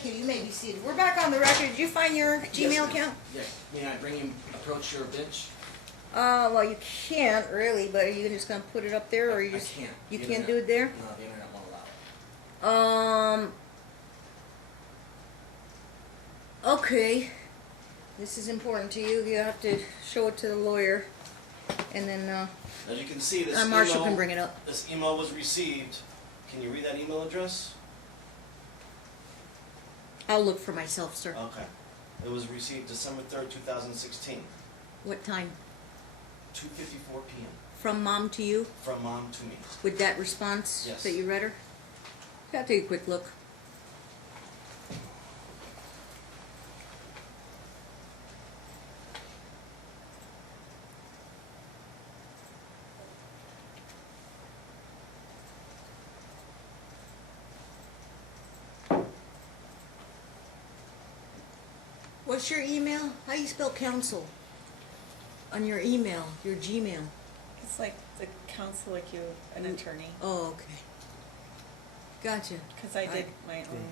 Thank you. You may be seated. We're back on the record. Did you find your Gmail account? Yes. May I bring you, approach your bench? Well, you can't really, but are you just gonna put it up there, or you just I can't. you The can't internet- do it there? No, the internet won't allow it. Okay. This is important to you. You have to show it to the lawyer, and then As you can see, this Marshall email, can bring it up. This email was received. Can you read that email address? I'll look for myself, sir. Okay. It was received December 3rd, 2016, What time? 2:54 p.m. From mom to you? from mom to me. With that response Yes. that you read her? I'll take a quick look. What's your email? How do you spell counsel? On your email, your Gmail. It's like the counsel, like you, an attorney, Oh, okay. Gotcha. because I did my own.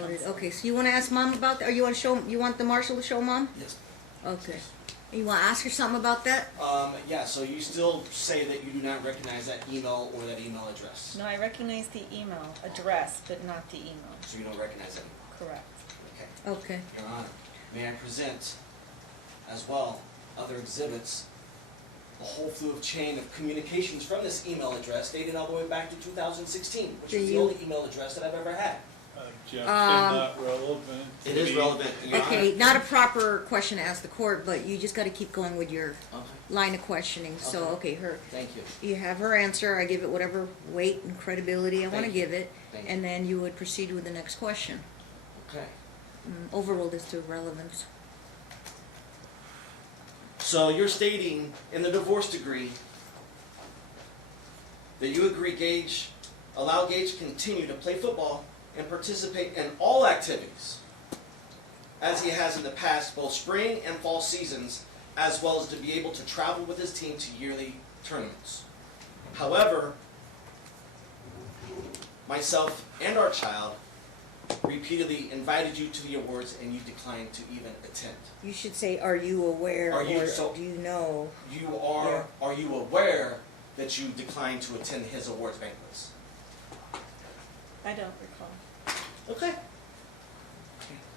Noted. Okay, so you want to ask mom about that? Or you want to show? You want the marshal to show mom? Yes. Okay. You want to ask her something about that? Yeah, so you still say that you do not recognize that email or that email address. No, I recognize the email address, but not the email. So you don't recognize that email. Correct. Okay. Okay. Your Honor, may I present as well other exhibits, a whole slew of chain of communications from this email address dated all the way back to 2016, which is the only email address that I've ever had. Objection, not relevant. It is relevant, Your Okay, Honor. not a proper question to ask the court, but you just got to keep going with your Okay, line of questioning. So, okay, her, thank you. you have her answer. I give it whatever weight and credibility I want to Thank you. give it, Thank you. and then you would proceed with the next question. Okay. Overruled as to relevance. So you're stating in the divorce decree that you agree allow Gage to continue to play football and participate in all activities as he has in the past, both spring and fall seasons, as well as to be able to travel with his team to yearly tournaments. However, myself and our child repeatedly invited you to the awards and you declined to even attend. You should say, "Are you aware?" Are you- or so- "Do you know?" Are you aware that you declined to attend his awards banquets? I don't recall. Okay.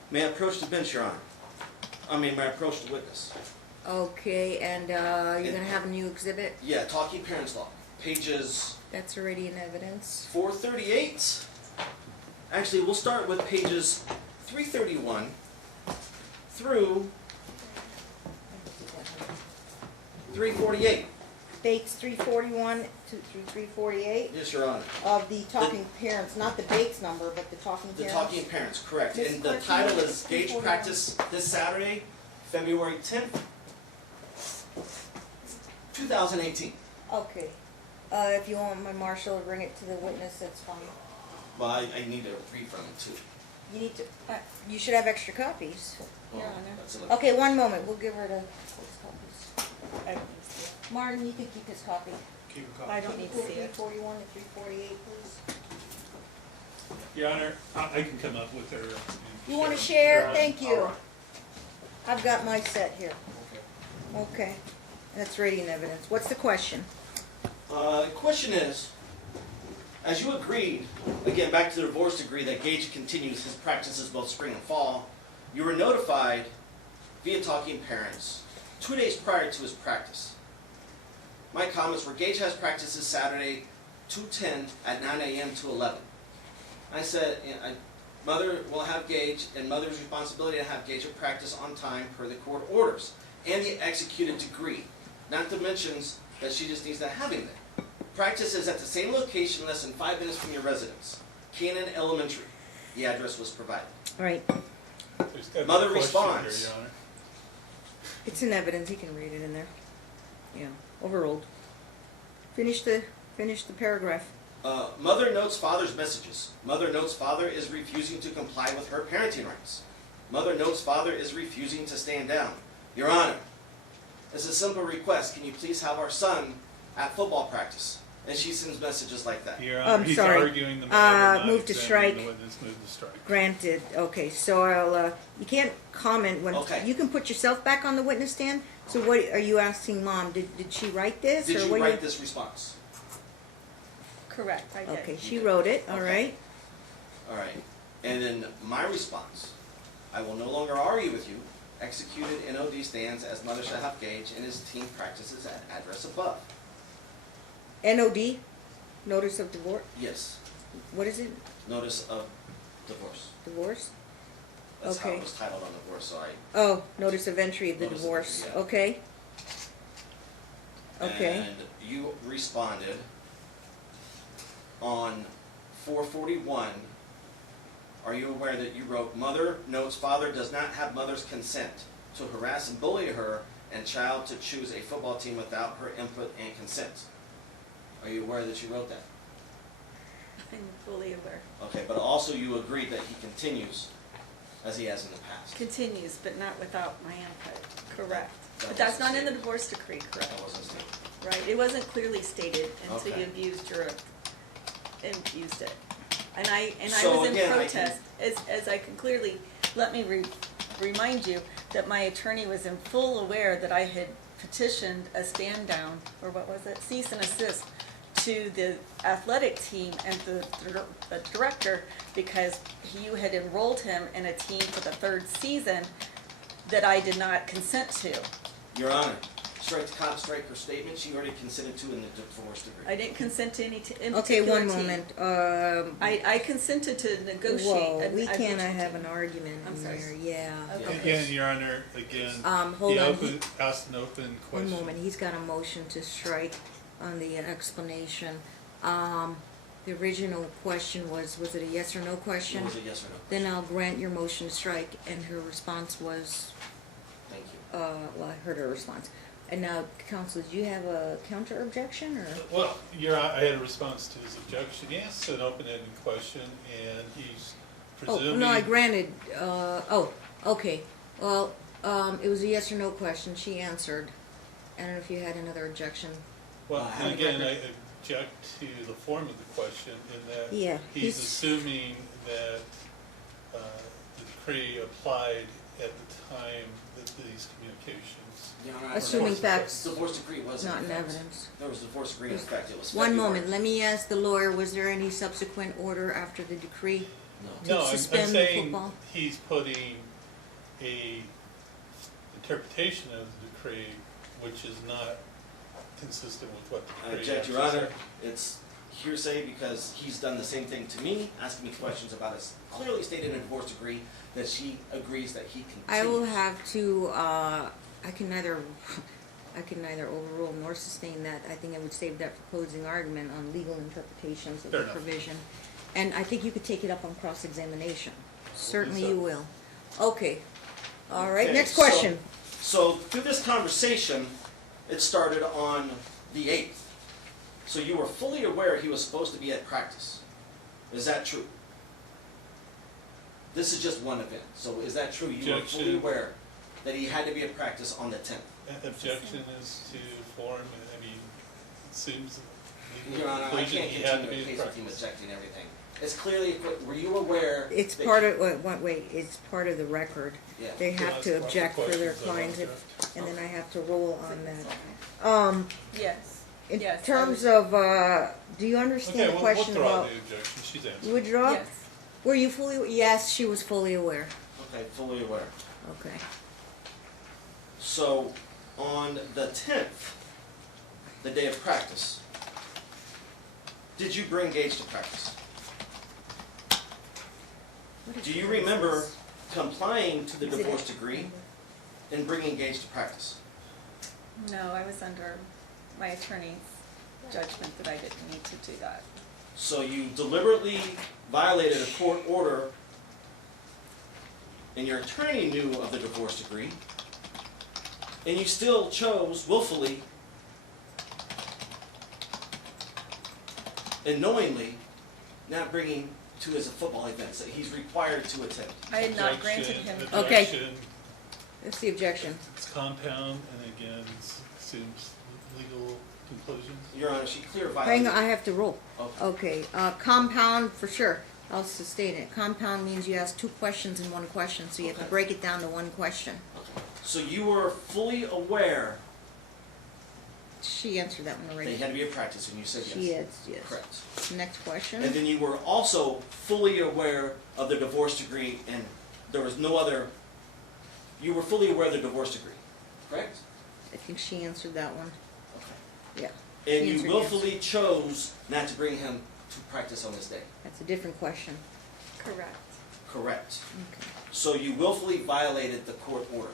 May I approach the bench, Your Honor? May I approach the witness? Okay, and you're gonna have a new exhibit. Yeah, Talking Parents Law, pages That's already in evidence. 438. Actually, we'll start with pages 331 through 348. Dates 341 through 348 Yes, Your Honor. of the talking parents, not the Bates number, but the talking The parents. Talking Parents, correct. Miss And the Clark, title you- is Gage Practice this Saturday, February 10th, 2018. Okay. If you want my marshal to bring it to the witness, that's fine. Well, I need to read from it too. You need to. You should have extra copies. Well, Your Honor. that's a little- Okay, one moment. We'll give her those copies. I don't need to see it. Martin, you can keep his copy. Keep a copy. I don't need to see it. 341 to 348, please. Your Honor, I can come up with her. and You want to her. share? Your Honor. Thank you. All right. I've got my set here. Okay. Okay. That's ready in evidence. What's the question? The question is, as you agreed, again, back to the divorce decree, that Gage continues his practices both spring and fall, you were notified via Talking Parents 2 days prior to his practice. My comments were, Gage has practices Saturday, 2:10 at 9 a.m. to 11. I said, Mother will have Gage, and Mother's responsibility to have Gage at practice on time per the court orders and the executed decree. Not to mention that she just needs to have him there. Practice is at the same location less than 5 minutes from your residence. Canaan Elementary. The address was provided. All right. There's gotta be a Mother question responds. here, Your Honor. It's in evidence. He can read it in there. Yeah. Overruled. Finish the paragraph. Mother notes father's messages. Mother notes father is refusing to comply with her parenting rights. Mother notes father is refusing to stand down. Your Honor, it's a simple request. Can you please have our son at football practice? and she sends messages like that. Your I'm Honor, he's sorry. arguing the matter, not Move to examining strike. the witness, move to strike. Granted. Okay, so you can't comment when, Okay. you can put yourself back on the witness stand. So what are you asking Mom? Did she write this? Did or you what write this response? Correct, I did. Okay, she You did. wrote it, all Okay. right. All right. And then my response, I will no longer argue with you. Executed NOD stands as Mother Shahab Gage and his team practices at address above. NOD, notice of divorce, Yes. what is it? Notice of divorce. Divorce? That's how Okay. it was titled on the divorce, so I... Oh, notice of entry of the Notice of divorce, entry, yeah. okay. Okay, And you responded on 441. Are you aware that you wrote, Mother notes father does not have mother's consent to harass and bully her and child to choose a football team without her input and consent? Are you aware that you wrote that? I'm fully aware. Okay, but also you agreed that he continues as he has in the past. Continues, but not without my input. Correct. That But that's wasn't not in the stated. divorce decree, correct? That wasn't stated. Right, it wasn't clearly stated until Okay. you abused it. And I So was in again, I protest, as I can clearly, let me remind you that my attorney was in full aware that I had petitioned a stand down, or what was it, cease and assist to the athletic team and the director because you had enrolled him in a team for the third season that I did not consent to. Your Honor, strike the cop, strike her statement. She already consented to in the divorce decree. I didn't consent to any in okay, particular one team. moment, I consented to negotiate. whoa, we a cannot mutual have team. an argument I'm in sorry. there, yeah. Okay. Again, Your Honor, again, Hold he on, asked an open question. one moment, he's got a motion to strike on the explanation. The original question was it a yes or no It question? was a yes or no. Then I'll grant your motion to strike, and her response was, Thank you. well, I heard her response. And now, counsel, do you have a counter objection, or? Well, I had a response to his objection. He asked an open-ended question, and he's Oh, presuming... no, I granted, okay. Well, it was a yes or no question, she answered. I don't know if you had another objection. Well, I and have again, record. I object to the form of the question in that Yeah, he's assuming that the decree applied at the time that these communications... Your Honor, Assuming divorce- facts, Divorce decree was not in effect. evidence. There was a divorce decree in effect. It was One February. moment, let me ask the lawyer, was there any subsequent order after the decree? No. No, I'm suspend the saying football? he's putting a interpretation of the decree which is not consistent with what the I decree object, Your actually Honor. said. It's hearsay because he's done the same thing to me, asking me questions about his clearly stated in a divorce decree that she agrees that he continues. I will have to, I can neither overrule nor sustain that. I think I would save that for closing argument on legal interpretations of Fair the enough. provision. And I think you could take it up on cross-examination. Certainly so. you will. Okay. All right, Okay, next question. So through this conversation, it started on the 8th. So you were fully aware he was supposed to be at practice. Is that true? This is just one event. So is that true? You were fully Objection. aware that he had to be at practice on the 10th? Objection is to form, I mean, it seems legal Your Honor, I conclusion can't he had to continue a be in case with him practice. objecting everything. It's clearly, were you aware? It's that part he- of, wait, it's part of the record. Yeah. They Yeah, have that's to proper object for their questions, I will clients, object. and then I have to roll on that. Yes. In Yes, I terms would- of, do you understand Okay, the we'll question withdraw about? the objection, she's You answered. withdraw? Yes. Were you fully, yes, she was fully aware. Okay, fully aware. Okay. So on the 10th, the day of practice, did you bring Gage to practice? What is Do you this? remember complying to the Is it divorce a- decree and bringing Gage to practice? No, I was under my attorney's judgment that I didn't need to do that. So you deliberately violated a court order and your attorney knew of the divorce decree and you still chose willfully and knowingly not bringing to his football events that he's required to attend. I had not granted him. Objection, Okay. objection. That's the objection. It's compound, and again, it seems legal conclusions? Your Honor, she clear Hang violated. on, I have to roll. Okay. Okay, compound for sure. I'll sustain it. Compound means you ask two questions in one question, so you have to Okay. break it down to one question. Okay. So you were fully aware She answered that one that already. he had to be a practice, and you said yes. She is, yes. Correct. Next question. And then you were also fully aware of the divorce decree, and there was no other, you were fully aware of the divorce decree, correct? I think she answered that one. Okay. Yeah. And She you answered willfully chose not to bring him to practice on this day, That's a different question. Correct. correct? Okay. So you willfully violated the court order.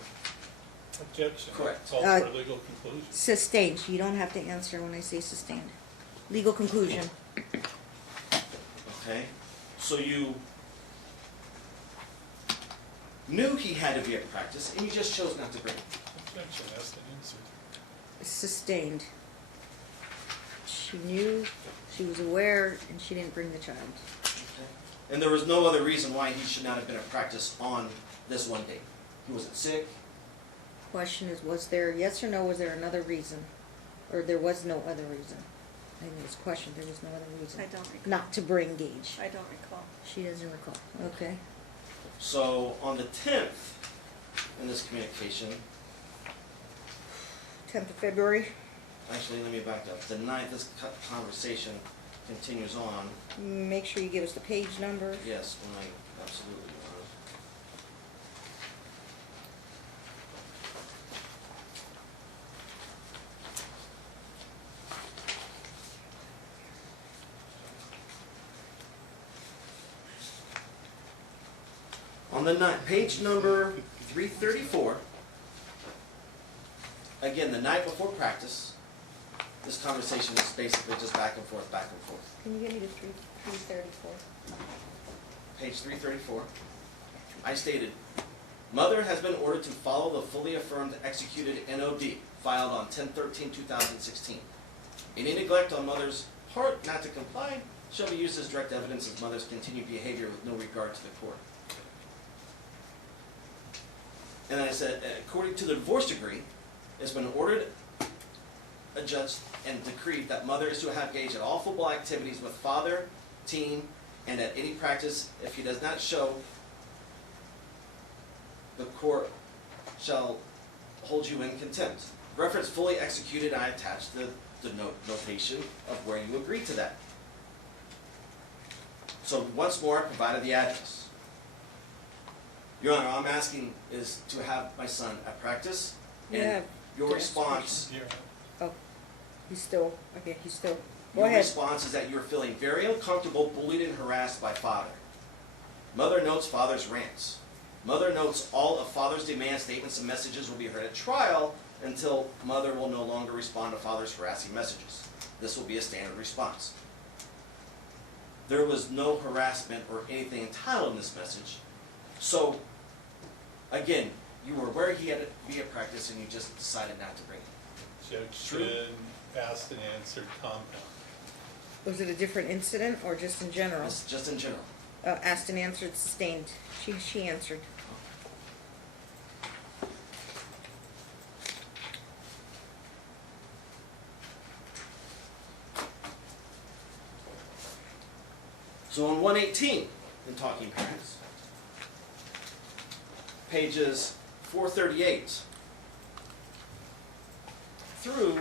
Objection. Correct. Call for a legal conclusion. Sustained. You don't have to answer when I say sustained. Legal conclusion. Okay? So you knew he had to be at practice, and you just chose not to bring him. Objection, asked and answered. Sustained. She knew, she was aware, and she didn't bring the child. Okay? And there was no other reason why he should not have been at practice on this one date. He wasn't sick. Question is, was there, yes or no, was there another reason? Or there was no other reason? I think it's a question, there was no other reason. I don't recall. Not to bring Gage. I don't recall. She doesn't recall. Okay. So on the 10th, in this communication, 10th of February. actually, let me back up. The 9th, this conversation continues on. Make sure you give us the page number. Yes, when I absolutely want. On the page number 334, again, the night before practice, this conversation is basically just back and forth, back and forth. Can you give me the 334? Page 334, I stated, Mother has been ordered to follow the fully affirmed executed NOD filed on 10/13/2016. Any neglect on Mother's part not to comply shall be used as direct evidence of Mother's continued behavior with no regard to the court. And I said, according to the divorce decree, it's been ordered, adjudged, and decreed that Mother is to have Gage at all football activities with father, team, and at any practice. If he does not show, the court shall hold you in contempt. Reference fully executed, I attached the notation of where you agreed to that. So once more, I provided the address. Your Honor, I'm asking is to have my son at practice, and Yeah. your Yes. response, Here, Oh, he's still, okay, he's still. Go your ahead. response is that you're feeling very uncomfortable, bullied, and harassed by father. Mother notes father's rants. Mother notes all of father's demand statements and messages will be heard at trial until mother will no longer respond to father's harassing messages. This will be a standard response. There was no harassment or anything entitled in this message. So, again, you were aware he had to be at practice and you just decided not to bring him. objection, asked and answered, compound. Was it a different incident or just in general? This is just in general. Asked and answered, sustained. She answered. So on 118, in Talking Parents, pages 438 through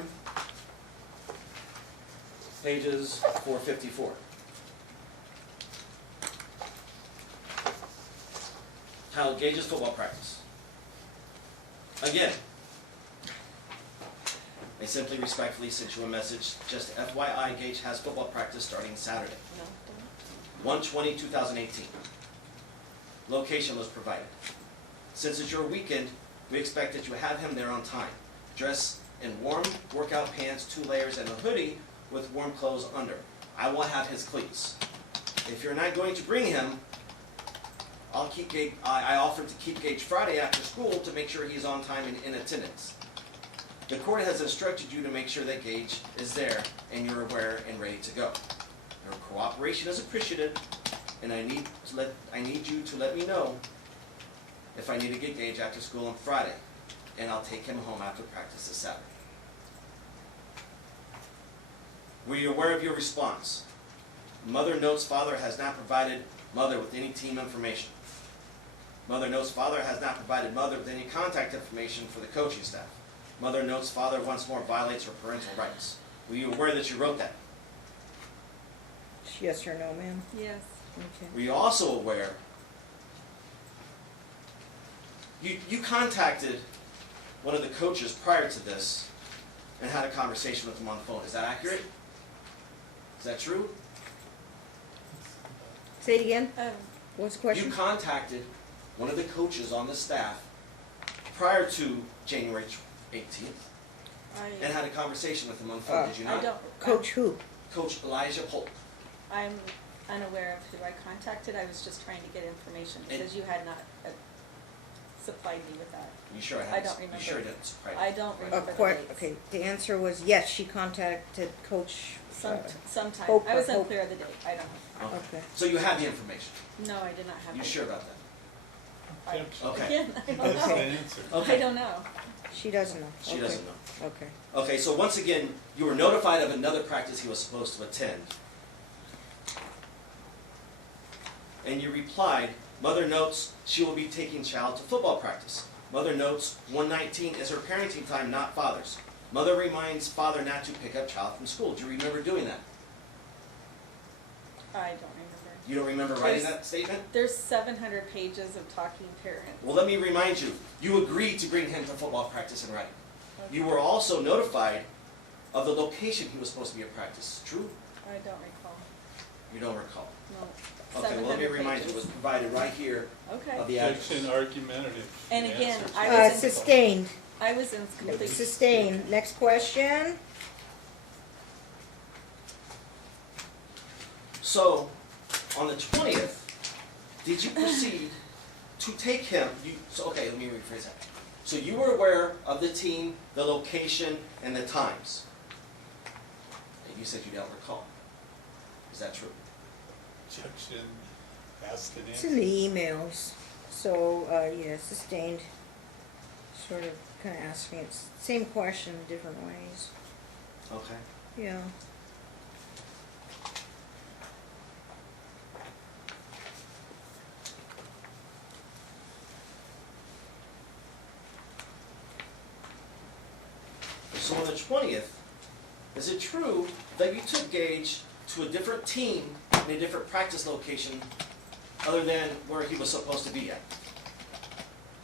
pages 454. Titled Gage's Football Practice. Again, I simply respectfully sent you a message. Just FYI, Gage has football practice starting Saturday. No, 1/20/2018. Location was provided. Since it's your weekend, we expect that you have him there on time. Dress in warm workout pants, 2 layers, and a hoodie with warm clothes under. I will have his cleats. If you're not going to bring him, I'll keep Gage. I offered to keep Gage Friday after school to make sure he's on time and in attendance. The court has instructed you to make sure that Gage is there and you're aware and ready to go. Your cooperation is appreciated, and I need you to let me know if I need to get Gage after school on Friday, and I'll take him home after practice this Saturday. Were you aware of your response? Mother notes father has not provided mother with any team information. Mother notes father has not provided mother with any contact information for the coaching staff. Mother notes father once more violates her parental rights. Were you aware that you wrote that? Yes or no, ma'am? Yes. Okay. Were you also aware you contacted one of the coaches prior to this and had a conversation with him on the phone. Is that accurate? Is that true? Say it again. What's the You question? contacted one of the coaches on the staff prior to January 18th and had a conversation with him on the phone, did you I not? don't. Coach who? Coach Elijah Polk. I'm unaware of who I contacted. I was just trying to get information And- because you had not supplied me with that. You sure I don't remember. You sure didn't? Right. I don't remember the dates. Okay, the answer was yes, she contacted Coach. Sometime. Hope I was or Hope. unclear of the date. I don't know. Okay. Okay. So you have the information. No, I did not have. You the sure date. about that? Objection. Okay. Again, I don't That's the know. answer. Okay. I don't know. She doesn't know. She Okay. doesn't know. Okay. Okay, so once again, you were notified of another practice he was supposed to attend. And you replied, mother notes she will be taking child to football practice. Mother notes 1:19 is her parenting time, not father's. Mother reminds father not to pick up child from school. Do you remember doing that? I don't remember. You don't remember writing that statement? There's 700 pages of talking parents. Well, let me remind you, you agreed to bring him to football practice in writing. You were also notified of the location he was supposed to be at practice. True? I don't recall. You don't recall. No. Okay, well, let me 700 remind you, it pages. was provided right here Okay. of the address. Objection argumentative. And The again, answer's I was in- Sustained. I was in complete. Sustained. Next question. So, on the 20th, did you proceed to take him, okay, let me rephrase that. So you were aware of the team, the location, and the times. And you said you don't recall. Is that true? Objection. Asked and It's in answered. the emails. So, yeah, sustained. Sort of, kind of asking it, same question, different ways. Okay. Yeah. So on the 20th, is it true that you took Gage to a different team in a different practice location other than where he was supposed to be at?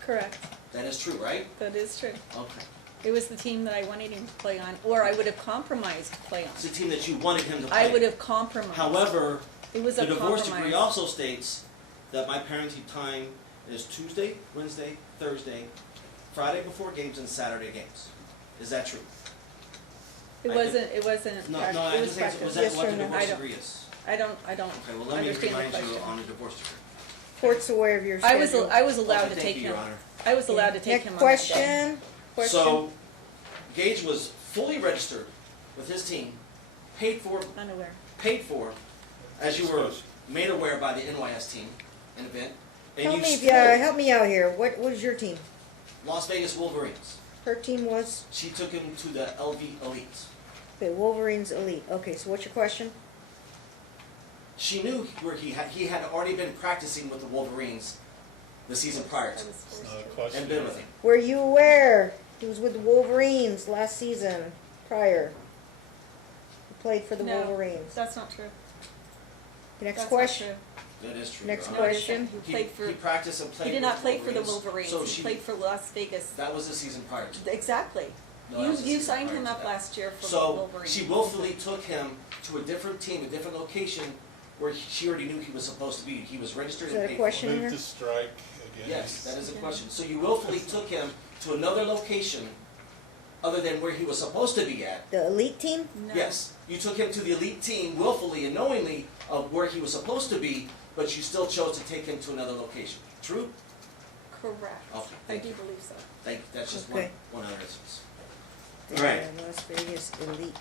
Correct. That is true, right? That is true. Okay. It was the team that I wanted him to play on, or I would have compromised to play on. It's the team that you wanted him to play. I would have compromised. However, It was the a divorce compromise. decree also states that my parenting time is Tuesday, Wednesday, Thursday, Friday before games, and Saturday games. Is that true? It wasn't, No, prac- no, I it was just asked, was practice. that Yes what or the no? divorce I don't- decree is? I don't Okay, well, let me understand the remind you question. on the divorce decree. Court's aware of your I schedule. was allowed Okay, to thank take you, him. Your Honor. I was allowed to take Next him on that day. question. Question. So, Gage was fully registered with his team, paid for, Unaware. as you were made aware by the NYS team, an event, and Help you me, swore help me out here. What was your team? Las Vegas Wolverines. Her team was She took him to the LV Elites. the Wolverines Elite. Okay, so what's your question? She knew where he had already been practicing with the Wolverines the season prior I to, was It's forced not a to. question. and been with him. Were you aware he was with the Wolverines last season prior? He played for the No. Wolverines. That's not true. Next That's question. not true. That is true. Next Your No, Honor. it isn't. question. He played for, He practiced and played he did with not play for the Wolverines. Wolverines. So He played for Las Vegas. that was the season prior to. Exactly. No, that was the You season signed prior him to up that. last year for the So Wolverines. she willfully took him to a different team, a different location, where she already knew he was supposed to be. He was registered Is and that a paid for. question? Move here? to strike again. Yes, that is a Okay. question. So you willfully took him to another location other than where he was supposed to be at. The Elite team? No. Yes, you took him to the elite team willfully and knowingly of where he was supposed to be, but you still chose to take him to another location. True? Correct. Okay, I thank do you. believe so. That's just Okay. one other instance. All right. Las Vegas Elite.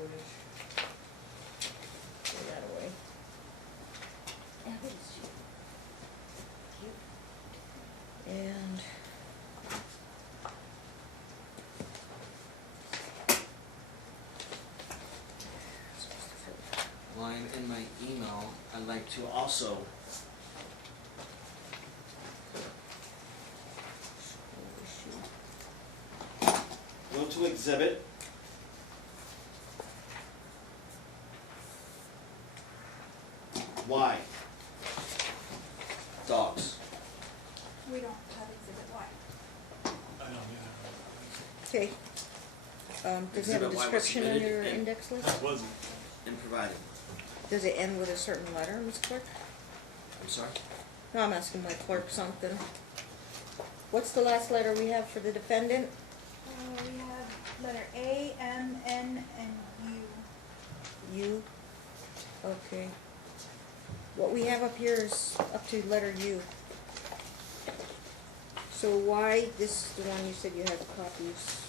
shortage. Throw that away. And what is she? And line in my email, I'd like to also go to exhibit. Y. Dogs. We don't have exhibit Y. I don't either. okay. Does it have a Exhibit Y was description on submitted your and- index list? That wasn't. And provided. Does it end with a certain letter, Ms. Clerk? I'm sorry? No, I'm asking my clerk something. What's the last letter we have for the defendant? We have letter A, M, N, and U. U? Okay. What we have up here is up to letter U. So why, this is the one you said you have copies.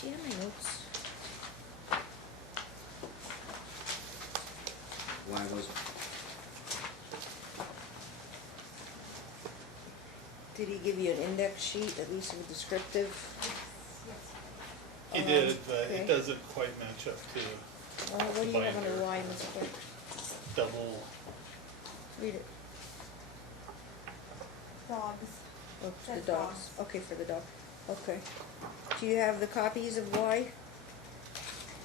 Do you have my notes? Why was it? Did he give you an index sheet, at least with descriptive? He did, but okay. it doesn't quite match up to What do you have under Binder. Y, Ms. Clerk? double. Read it. Dogs. Oh, for the Says dogs. dogs. Okay, for the dog. Okay. Do you have the copies of Y? Yes,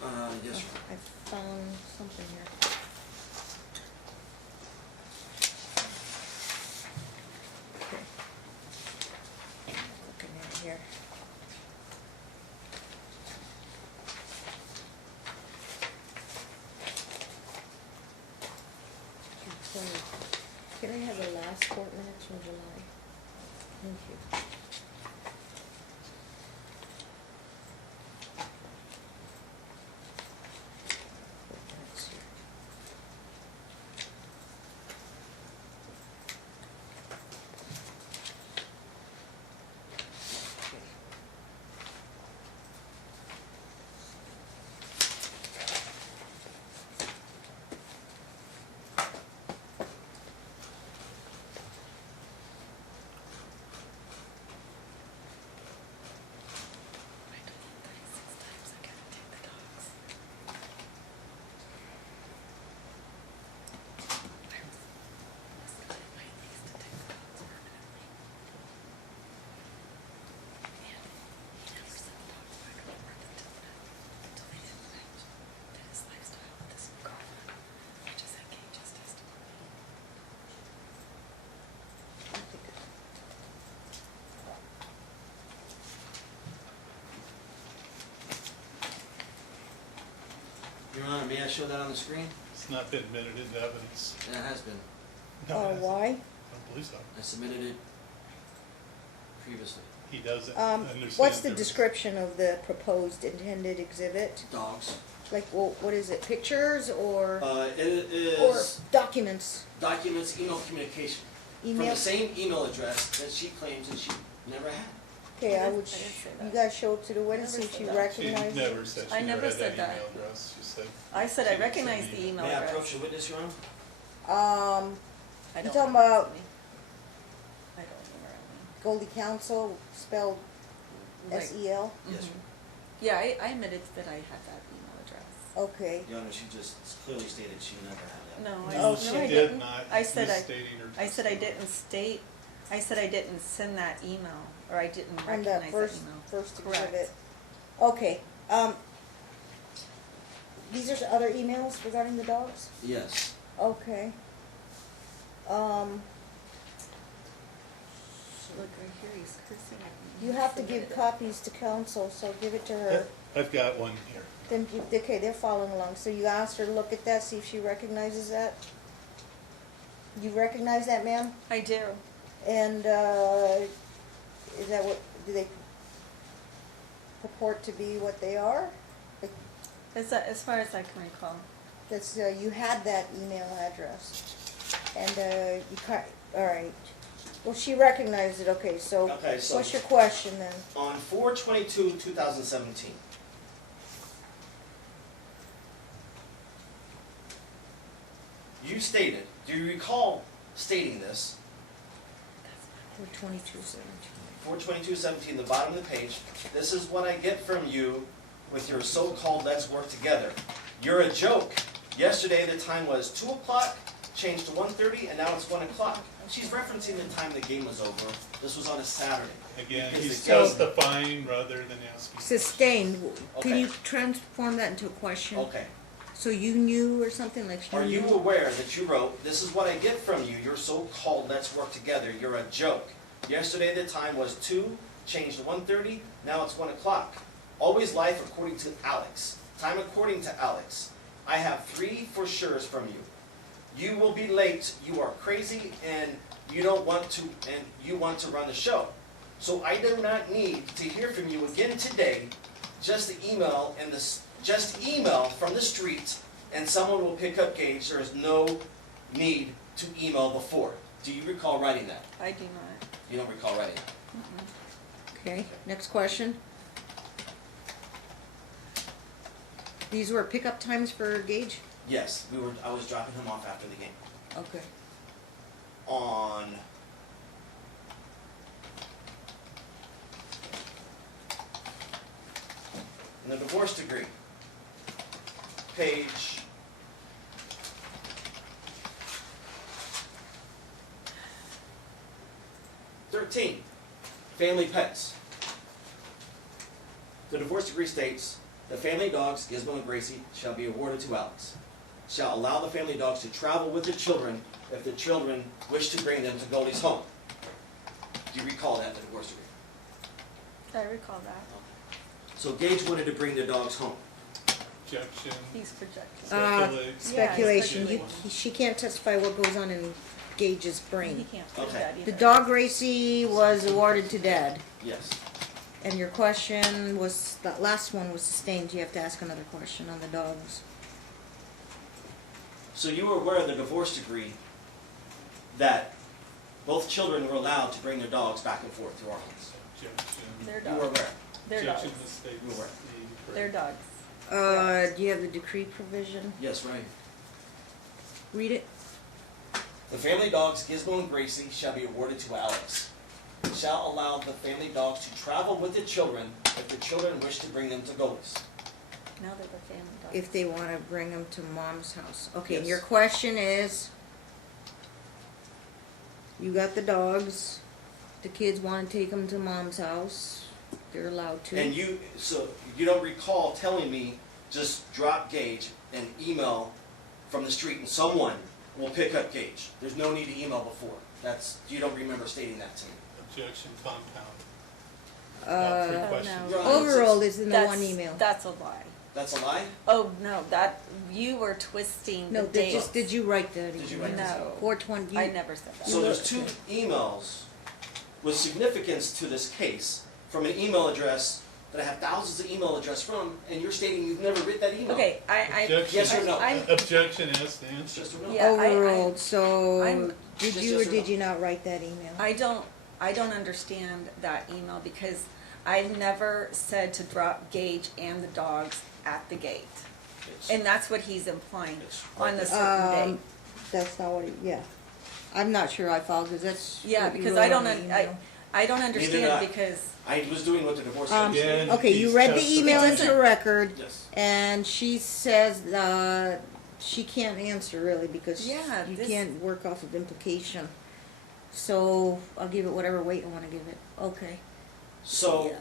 Oh, I found something here. Okay. Looking at it here. Okay. Can I have the last court minutes from July? Thank you. Court minutes here. Okay. Your Honor, may I show that on the screen? It's not been admitted into evidence. Yeah, it has been. No, it hasn't. Why? I don't believe so. I submitted it previously. He doesn't understand. What's the there- description of the proposed intended exhibit? Dogs. Like, well, what is it, pictures or It or is documents? documents, email communication. From Email? the same email address that she claims that she never had. Okay, I I would, didn't say you that. guys show it to the witness, I see never if she said that. She recognizes it. never said I she never never had said that that. email address. She said. I said I she recognized sent the email May I address. approach the witness, Your Honor? I You don't talking know what about- it means. I don't know where it Goldie Council, spelled Like- S-E-L? Yes, Mhm. sir. Yeah, I admitted that I had that email address. Okay, Your Honor, she just clearly stated she never had that. No, Oh, I, She no, I did didn't. not. I said I- misstating her I said I testimony. didn't state, I said I didn't send that email, or I didn't on recognize the that email. first Correct. exhibit. Okay, these are other emails regarding the dogs? Yes. Okay. Look, right here, he's cursing at me. You have to give Submitted it. copies to council, so give it to her. I've got one here. Then, okay, they're following along, so you asked her to look at that, see if she recognizes that? You recognize that, ma'am? I do. And, is that what, do they purport to be what they are? Like, As far as I can recall. that's, you had that email address, and, you all right. Well, she recognized it, okay, so Okay, so what's your question then? on 4/22/2017, you stated, do you recall stating this? 4/22/17. 4/22/17, the bottom of the page, this is what I get from you with your so-called let's work together. You're a joke. Yesterday the time was 2 o'clock, changed to 1:30, and now it's 1 o'clock. She's referencing the time the game was over. This was on a Saturday. Again, Because he's the game- justifying rather than asking. Sustained, can Okay. you transform that into a question? Okay. So you knew or something, like Are you you knew? aware that you wrote, this is what I get from you, your so-called let's work together, you're a joke. Yesterday the time was 2, changed to 1:30, now it's 1 o'clock. Always life according to Alex. Time according to Alex. I have 3 for sures from you. You will be late, you are crazy, and you don't want to, and you want to run the show. So I do not need to hear from you again today, just email and just email from the street and someone will pick up Gage. There is no need to email before. Do you recall writing that? I do not. You don't recall writing that? Okay, next question. These were pickup times for Gage? Yes, I was dropping him off after the game. Okay. On in the divorce decree, page 13, family pets. The divorce decree states, the family dogs, Gizmo and Gracie, shall be awarded to Alex. Shall allow the family dogs to travel with the children if the children wish to bring them to Goldie's home. Do you recall that, the divorce decree? I recall that. So Gage wanted to bring the dogs home. Objection, He's projecting. speculate. Speculation, speculation. she can't testify what goes on in Gage's He brain. can't prove Okay. that either. The dog Gracie was awarded to Dad, Yes. and your question was, that last one was sustained, you have to ask another question on the dogs. So you were aware of the divorce decree that both children were allowed to bring their dogs back and forth to our homes. Objection. They're You were dogs. aware. They're dogs. Objection mistakes. You were. They're dogs. Do you have the decree provision? Yes, right. Read it. The family dogs, Gizmo and Gracie, shall be awarded to Alex. Shall allow the family dogs to travel with the children if the children wish to bring them to Goldie's. Now they're the family dogs. If they want to bring them to Mom's house. Okay, and Yes. your question is, you got the dogs, the kids want to take them to Mom's house, they're allowed to. And so you don't recall telling me, just drop Gage and email from the street and someone will pick up Gage. There's no need to email before. You don't remember stating that to me. Objection compound. Uh, Three no. questions. Right. Overall is in the That's- one email. That's a lie. That's a lie? Oh, no, you were twisting the No, dates. did you write that? Did you write this? No. 420. I never said that. So there's 2 emails with significance to this case from an email address that I have thousands of email addresses from, and you're stating you've never written that email. Okay, Objection. Yes or no? Objection as the answer. Just or no? Yeah. Overruled, so I'm- did Just you or yes or did no? you not write that email? I don't understand that email because I never said to drop Gage and the dogs at the gate. It's- And that's what he's implying it's on the right certain date. That's not what, yeah. I'm not sure I followed, because that's. Yeah, what you because wrote I don't, on the email. I don't did I. understand because, I was doing what the divorce Um, decree said. Again, Okay, you he's read the testifying. email It into doesn't- record, Yes. and she says, she can't answer really, because Yeah, you this- can't work off of implication. So, I'll give it whatever weight I wanna give it. Okay. So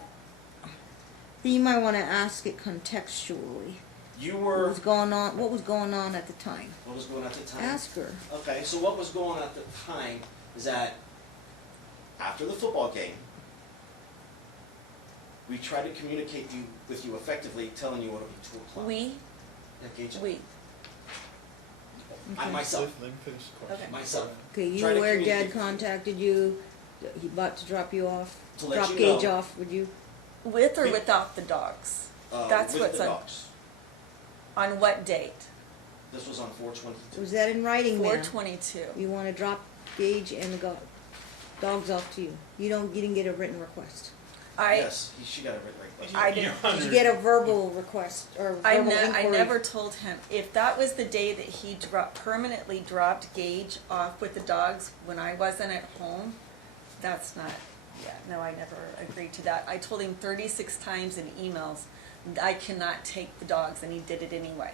You might wanna ask it contextually. you What were, was going on at the time? what was going on at the time? Ask her. Okay, so what was going on at the time is that after the football game, we tried to communicate with you effectively, telling you it'll be 2 o'clock. we, Gage, we, I myself, Let me finish the question. Okay. myself, Okay, you Try to aware Dad communicate. contacted you, he about to drop you off? To let Drop you Gage know. off, would you? with or We- without the dogs? That's with what's the on, dogs. on what date? This was on 4/22. Was that in writing, ma'am? 4/22. You wanna drop Gage and Dog's off to you. You didn't get a written request. Yes, she got a written request. I didn't. You're Did you under- get a verbal request or verbal I inquiry? never told him. If that was the day that he permanently dropped Gage off with the dogs when I wasn't at home, that's not, no, I never agreed to that. I told him 36 times in emails, I cannot take the dogs, and he did it anyway.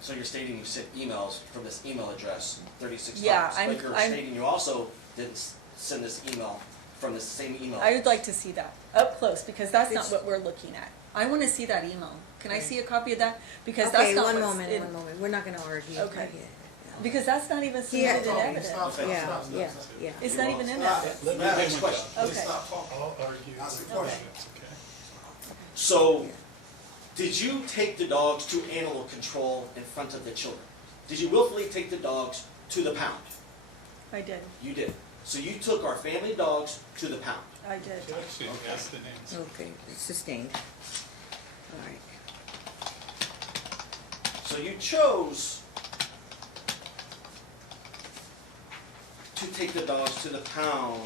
So you're stating you sent emails from this email address 36 Yeah, times, but you're stating you also didn't send this email from the same email. I would like to see that up close, because that's not It's- what we're looking at. I want to see that email. Can I see a copy of that? Because Okay, that's not one what's moment, in- one moment. We're not gonna argue. Okay. I get it. Because that's not even Yeah. submitted in evidence. Yeah. It's not even in evidence. Let me Next finish. question. Okay. I'll argue. Ask the with question. this, okay? So, did you take the dogs to animal control in front of the children? Did you willfully take the dogs to the pound? I did. You did. So you took our family dogs to the pound. I did. Actually, ask the names. Okay, sustained. All right. So you chose to take the dogs to the pound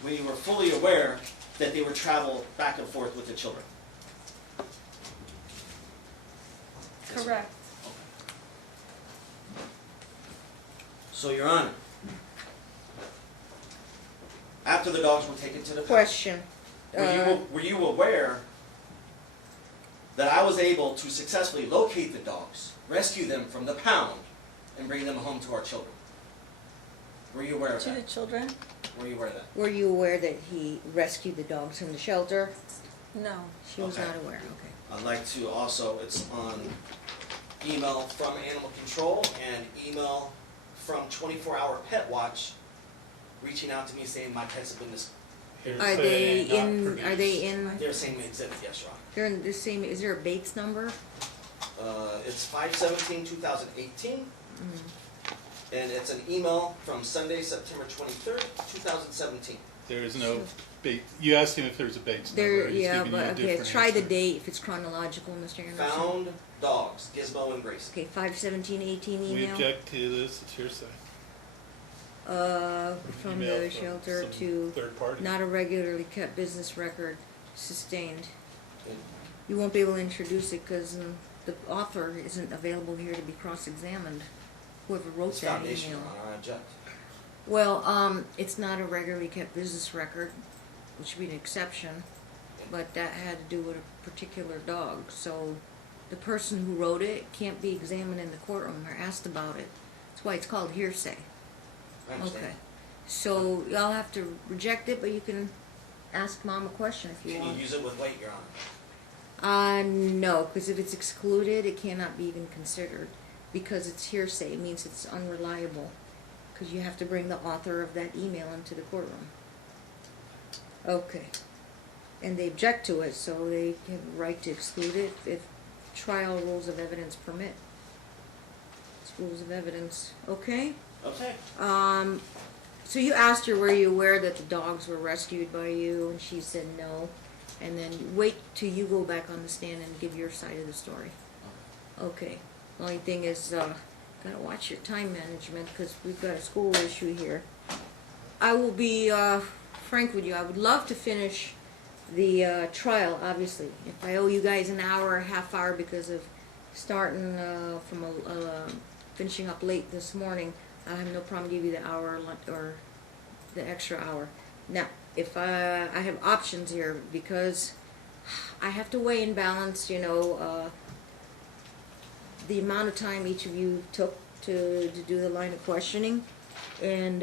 when you were fully aware that they would travel back and forth with the children. Correct. So, Your Honor, after the dogs were taken to the pound, Question. were you aware that I was able to successfully locate the dogs, rescue them from the pound, and bring them home to our children? Were you aware of To the that? children? Were you aware of that? Were you aware that he rescued the dogs from the shelter? No. She was Okay. not aware, okay. I'd like to also, it's on email from Animal Control and email from 24-Hour Pet Watch reaching out to me saying my pets have been Here's Are say they not in, are they in, They're saying exhibit, yes, Your Honor. they're in the same, is there a Bates number? It's 5/17/2018, and it's an email from Sunday, September 23rd, 2017. There is no bait, you asked him if there's a Bates number. There, He's yeah, giving you but a okay, different try the answer. date if it's chronological, Mr. Anderson. Found dogs, Gizmo and Gracie. Okay, 5/17/18 We email. object to this, it's hearsay. From Email the from shelter some to third party. not a regularly kept business record sustained. Okay. You won't be able to introduce it because the author isn't available here to be cross-examined, whoever wrote It's that foundation, email. Your Honor, I object. Well, it's not a regularly kept business record, which would be an exception, but that had to do with a particular dog. So the person who wrote it can't be examined in the courtroom or asked about it. That's why it's called hearsay. I understand. Okay. So y'all have to reject it, but you can ask Mom a question if you Can you want. use it with weight, Your Honor? No, because if it's excluded, it cannot be even considered. Because it's hearsay, it means it's unreliable. Because you have to bring the author of that email into the courtroom. Okay. And they object to it, so they have a right to exclude it if trial rules of evidence permit. It's rules of evidence, okay? Okay. So you asked her, were you aware that the dogs were rescued by you? And she said no. And then wait till you go back on the stand and give your side of the story. Okay. The only thing is, gotta watch your time management because we've got a school issue here. I will be frank with you. I would love to finish the trial, obviously. If I owe you guys an hour or a half hour because of starting from finishing up late this morning, I have no problem giving you the hour or the extra hour. Now, if I have options here because I have to weigh and balance, you know, the amount of time each of you took to do the line of questioning, and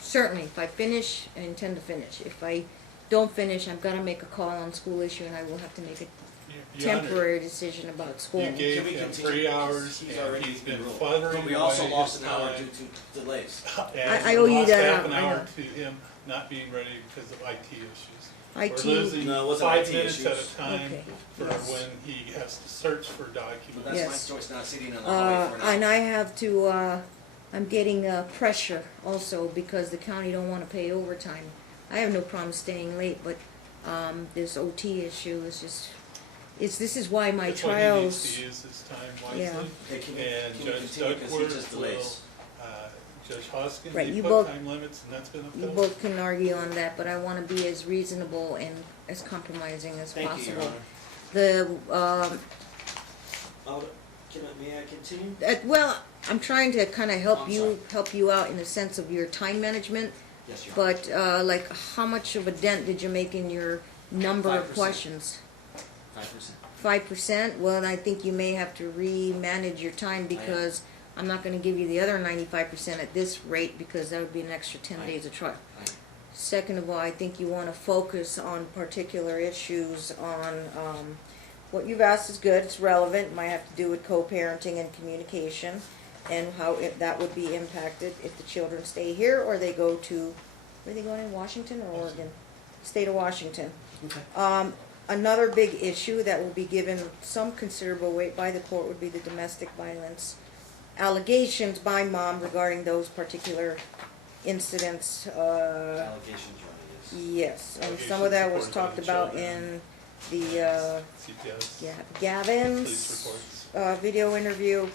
certainly if I finish, I intend to finish. If I don't finish, I've got to make a call on school issue, and I will have to make a Your Honor, temporary decision about school. You gave Can we him continue? 3 hours, He's and already he's been ruled. fluttering But we also away lost his an hour time. due to delays. And I owe you lost that, half an I hour know. to him not being ready because of IT issues. IT. We're losing No, it wasn't 5 IT minutes at issues. a time Okay, for yes. when he has to search for But documents. that's Yes. my choice, not sitting in the hallway for an hour. And I have to, I'm getting pressure also because the county don't want to pay overtime. I have no problem staying late, but this OT issue is just, this is why my That's why he needs trials, to use his time Yeah. wisely. Okay, can you And continue, Judge because he just Duckworth will, delays? Judge Hoskins, Right, he you put both- time limits and that's been You upheld. both can argue on that, but I wanna be as reasonable and as compromising as Thank you, Your possible. Honor. The, May I continue? well, I'm trying to kinda help I'm you, help you out in the sense of your time management, Yes, Your Honor. but, like, how much of a dent did you make in your number of 5%. questions? 5%. 5%? Well, I think you may have to re-manage your time because I'm not gonna give you the other 95% at this rate because that would be an extra 10 Right. days of trial. Right. Second of all, I think you wanna focus on particular issues on, what you've asked is good, it's relevant, might have to do with co-parenting and communication and how that would be impacted if the children stay here or they go to, where are they going, in Washington or Oregon? State of Washington. Okay. Another big issue that will be given some considerable weight by the court would be the domestic violence allegations by mom regarding those particular incidents. Allegations, Your Honor, yes. Yes, and some of that was Allegations supported talked by the about children. in the, CPS, yeah, police Gavin's, reports. video interview,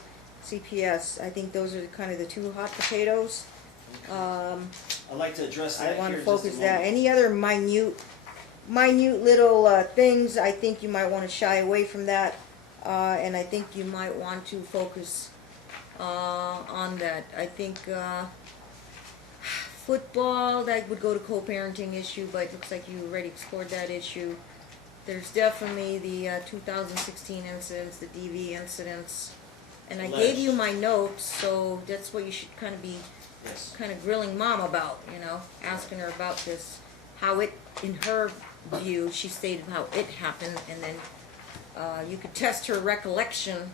CPS. I think those are kind of the two hot potatoes. I'd like to address that I want here to in just a focus that. moment. Any other minute little things, I think you might want to shy away from that, and I think you might want to focus on that. I think football, that would go to co-parenting issue, but it looks like you already explored that issue. There's definitely the 2016 incidents, the DV incidents, and I gave you my notes, so that's what you should kind of be Yes. kind of grilling mom about, you know, asking her about this, how it, in her view, she stated how it happened, and then you could test her recollection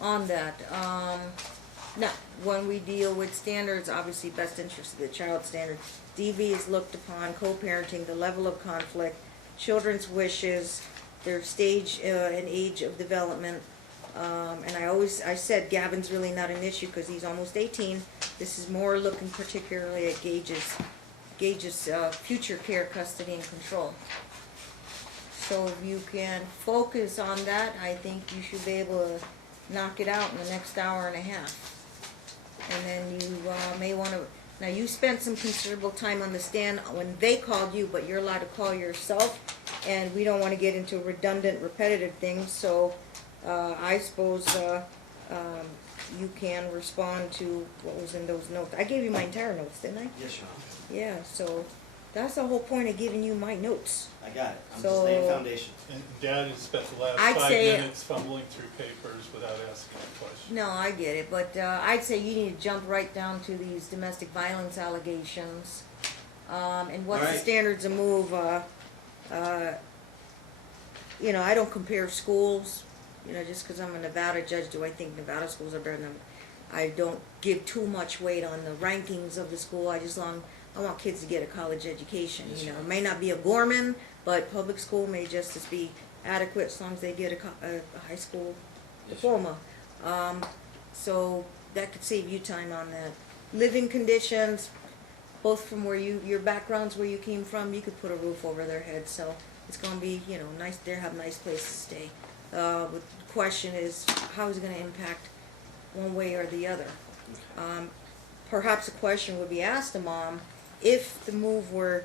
on that. Now, when we deal with standards, obviously best interest of the child standard, DV is looked upon, co-parenting, the level of conflict, children's wishes, their stage and age of development. And I said Gavin's really not an issue because he's almost 18. This is more looking particularly at Gage's future care, custody, and control. So if you can focus on that, I think you should be able to knock it out in the next hour and a half. And then you may want to, now you spent some considerable time on the stand when they called you, but you're allowed to call yourself, and we don't want to get into redundant, repetitive things, so I suppose you can respond to what was in those notes. I gave you my entire notes, didn't I? Yes, Your Honor. Yeah, so that's the whole point of giving you my notes. I got it. I'm So- just laying foundation. And Dad has spent the last I'd 5 say- minutes fumbling through papers without asking a question. No, I get it, but I'd say you need to jump right down to these domestic violence allegations. And what's the Alright. standards of move? You know, I don't compare schools. You know, just because I'm a Nevada judge, do I think Nevada schools are better than? I don't give too much weight on the rankings of the school. I want kids to get a college education. Yes, You know, sure. it may not be a Gorman, but public school may just as be adequate as long as they get a high school Yes, sure. diploma. So that could save you time on that. Living conditions, both from where your backgrounds, where you came from, you could put a roof over their heads, so it's gonna be, you know, nice, they have nice places to stay. But the question is, how is it gonna impact one way or the other? Perhaps a question would be asked to mom, if the move were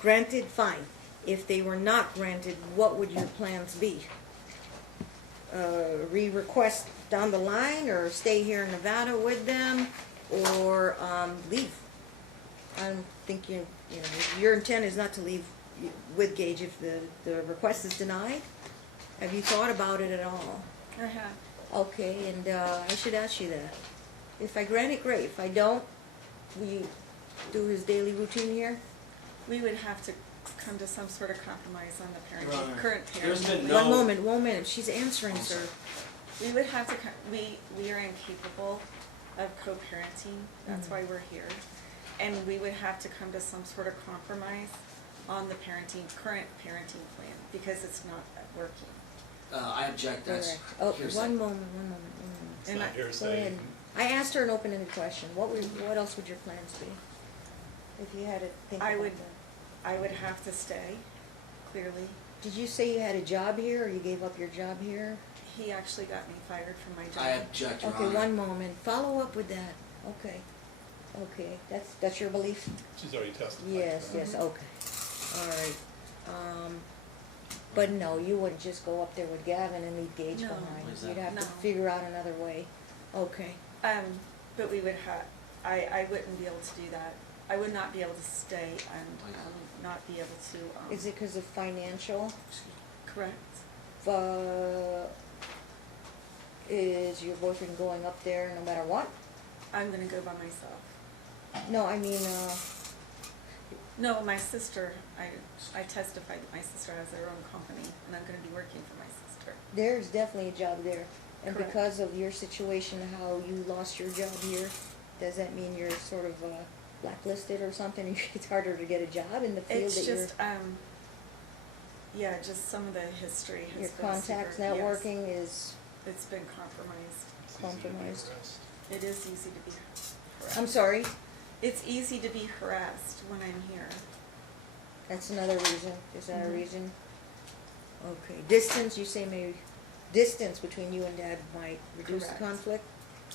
granted, fine. If they were not granted, what would your plans be? Re-request down the line, or stay here in Nevada with them, or leave? I don't think you know, your intent is not to leave with Gage if the request is denied? Have you thought about it at all? I have. Okay, and I should ask you that. If I grant it, great. If I don't, will you do his daily routine here? We would have to come to some sort of compromise on the Your Honor, current there's parenting. been no- One minute. She's answering, sir. We would have to, we are incapable of co-parenting, that's why we're here. And we would have to come to some sort of compromise on the current parenting plan, because it's not working. I object. That's Correct. Oh, hearsay. one moment. It's And not I- Go hearsay. ahead. I asked her an open-ended question. What else would your plans be? If you had to think I about would- that. I would have to stay, clearly. Did you say you had a job here, or you gave up your job here? He actually got me fired from my job. I object, Your Okay, Honor. one moment. Follow up with that. Okay. Okay, that's your belief? She's already testified. Yes, to that. yes, okay. All right. But no, you wouldn't just go up there with Gavin and leave Gage No. behind. Exactly. You'd have to No. figure out another way. Okay. But we would have, I wouldn't be able to do that. I would not be able to stay and, not be able to, Is it because of financial? correct? Is your boyfriend going up there no matter what? I'm gonna go by myself. No, I mean, No, my sister, I testified that my sister has her own company, and I'm gonna be working for my sister. there's definitely a job there. And Correct. because of your situation, how you lost your job here, does that mean you're sort of blacklisted or something? It's harder to get a job in the field It's that you're... just, yeah, just some of the history has Your been contacts super- not yes. working is It's been compromised. It's easy to be compromised. harassed. It is easy to be harassed. I'm sorry, It's easy to be harassed when I'm here. that's another reason. Is that a Mhm. reason? Okay, distance, you say maybe distance between you and Dad might reduce the Correct. conflict?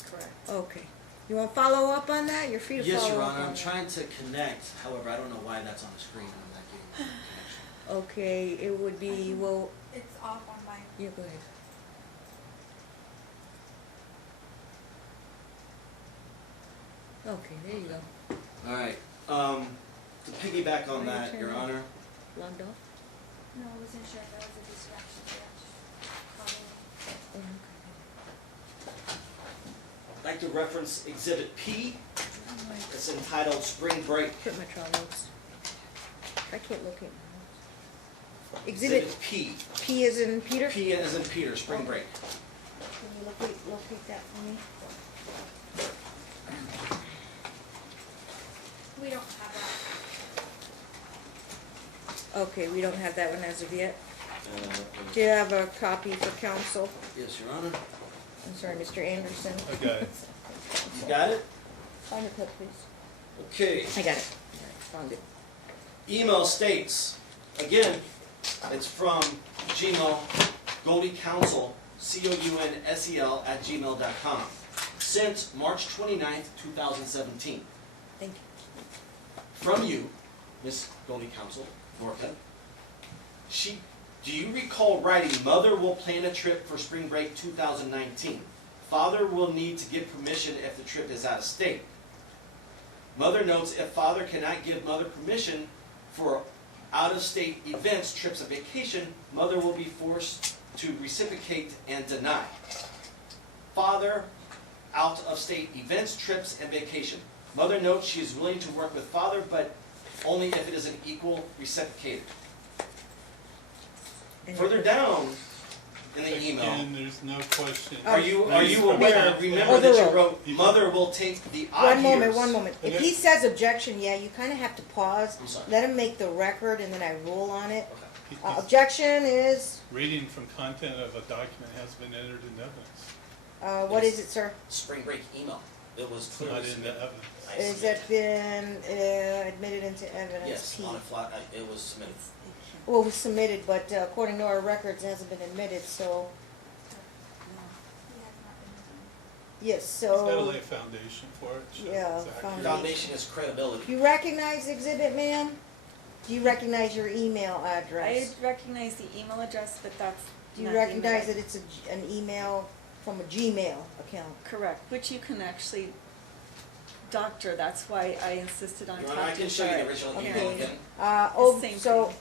Correct. Okay. You want to follow up on that? You're free to Yes, follow Your up Honor, on I'm that. trying to connect, however, I don't know why that's on the screen, I'm not getting the connection. Okay, it would be, well, It's off on my, yeah, go ahead. Okay, there you go. Alright, to piggyback on Are you that, turning Your off? Honor, Logged off? no, I wasn't sure if that was a distraction, so I just called it. I'd like to reference Exhibit P. It's entitled Spring Break. Put my trial notes. I can't locate my notes. Exhibit P. P is in Peter? P as in Peter, Spring Break. Can you locate that for me? We don't have that. Okay, we don't have that one as of yet. Uh, Do you have a copy for council? Yes, Your Honor. I'm sorry, Mr. Anderson. I got it. You got it? Find the clip, please. Okay. I got it. All right, found it. Email states, again, it's from Gmail, Goldie Counsel, COUNSEL @gmail.com. Sent March 29th, 2017. Thank you. From you, Miss Goldie Counsel, Norcutt. Do you recall writing, Mother will plan a trip for spring break 2019. Father will need to give permission if the trip is out of state. Mother notes if father cannot give mother permission for out-of-state events, trips, and vacation, mother will be forced to reciprocate and deny. Father, out-of-state events, trips, and vacation. Mother notes she is willing to work with father, but only if it is an equal reciprocated. And Further down in the email, Again, there's no question. are you Please aware, from remember that you Overruled. wrote, mother will take the odd One years. moment. If Okay. he says objection, yeah, you kind of have to pause. I'm sorry. Let him make the record and then I rule on it. Okay. He's Objection is, reading from content of a document has been entered in evidence. what is it, sir? Spring break email. It was It's clearly not in the submitted. evidence. I Is submitted. that been admitted into evidence? Yes, P? on a flat, it was submitted. Well, it was submitted, but according to our records, it hasn't been admitted, so, No, he has not been. yes, He's got to so. lay a foundation for it. show Yeah, it's accurate. foundation. Foundation is credibility. You recognize the exhibit, ma'am? Do you recognize your email I address? recognize the email address, but that's Do you not the recognize email. that it's an email from a Gmail account? Correct, which you can actually doctor, that's why I insisted on Your talking Honor, I can show you the sorry. original Okay. email again. Same So, thing.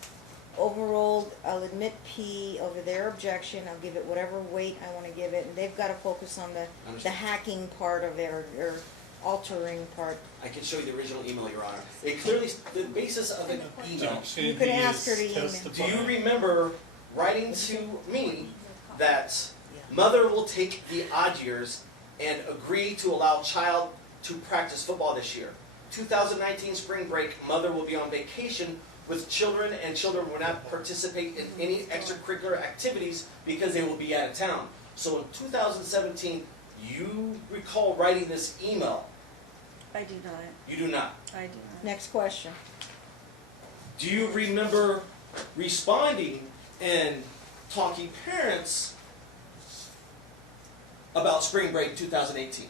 overruled, I'll admit P over their objection, I'll give it whatever weight I wanna give it, and they've gotta focus on the Understood. hacking part of it, or altering part. I can show you the original email, Your Honor. It clearly, the basis of the email. Judge Sandy can ask her is to email. Do testifying. you remember writing to me that mother will take the odd years and agree to allow child to practice football this year? 2019 spring break, mother will be on vacation with children, and children will not participate in any extracurricular activities because they will be out of town. So in 2017, you recall writing this email. I do not, You do not. I do not. Next question. Do you remember responding and talking parents about spring break 2018?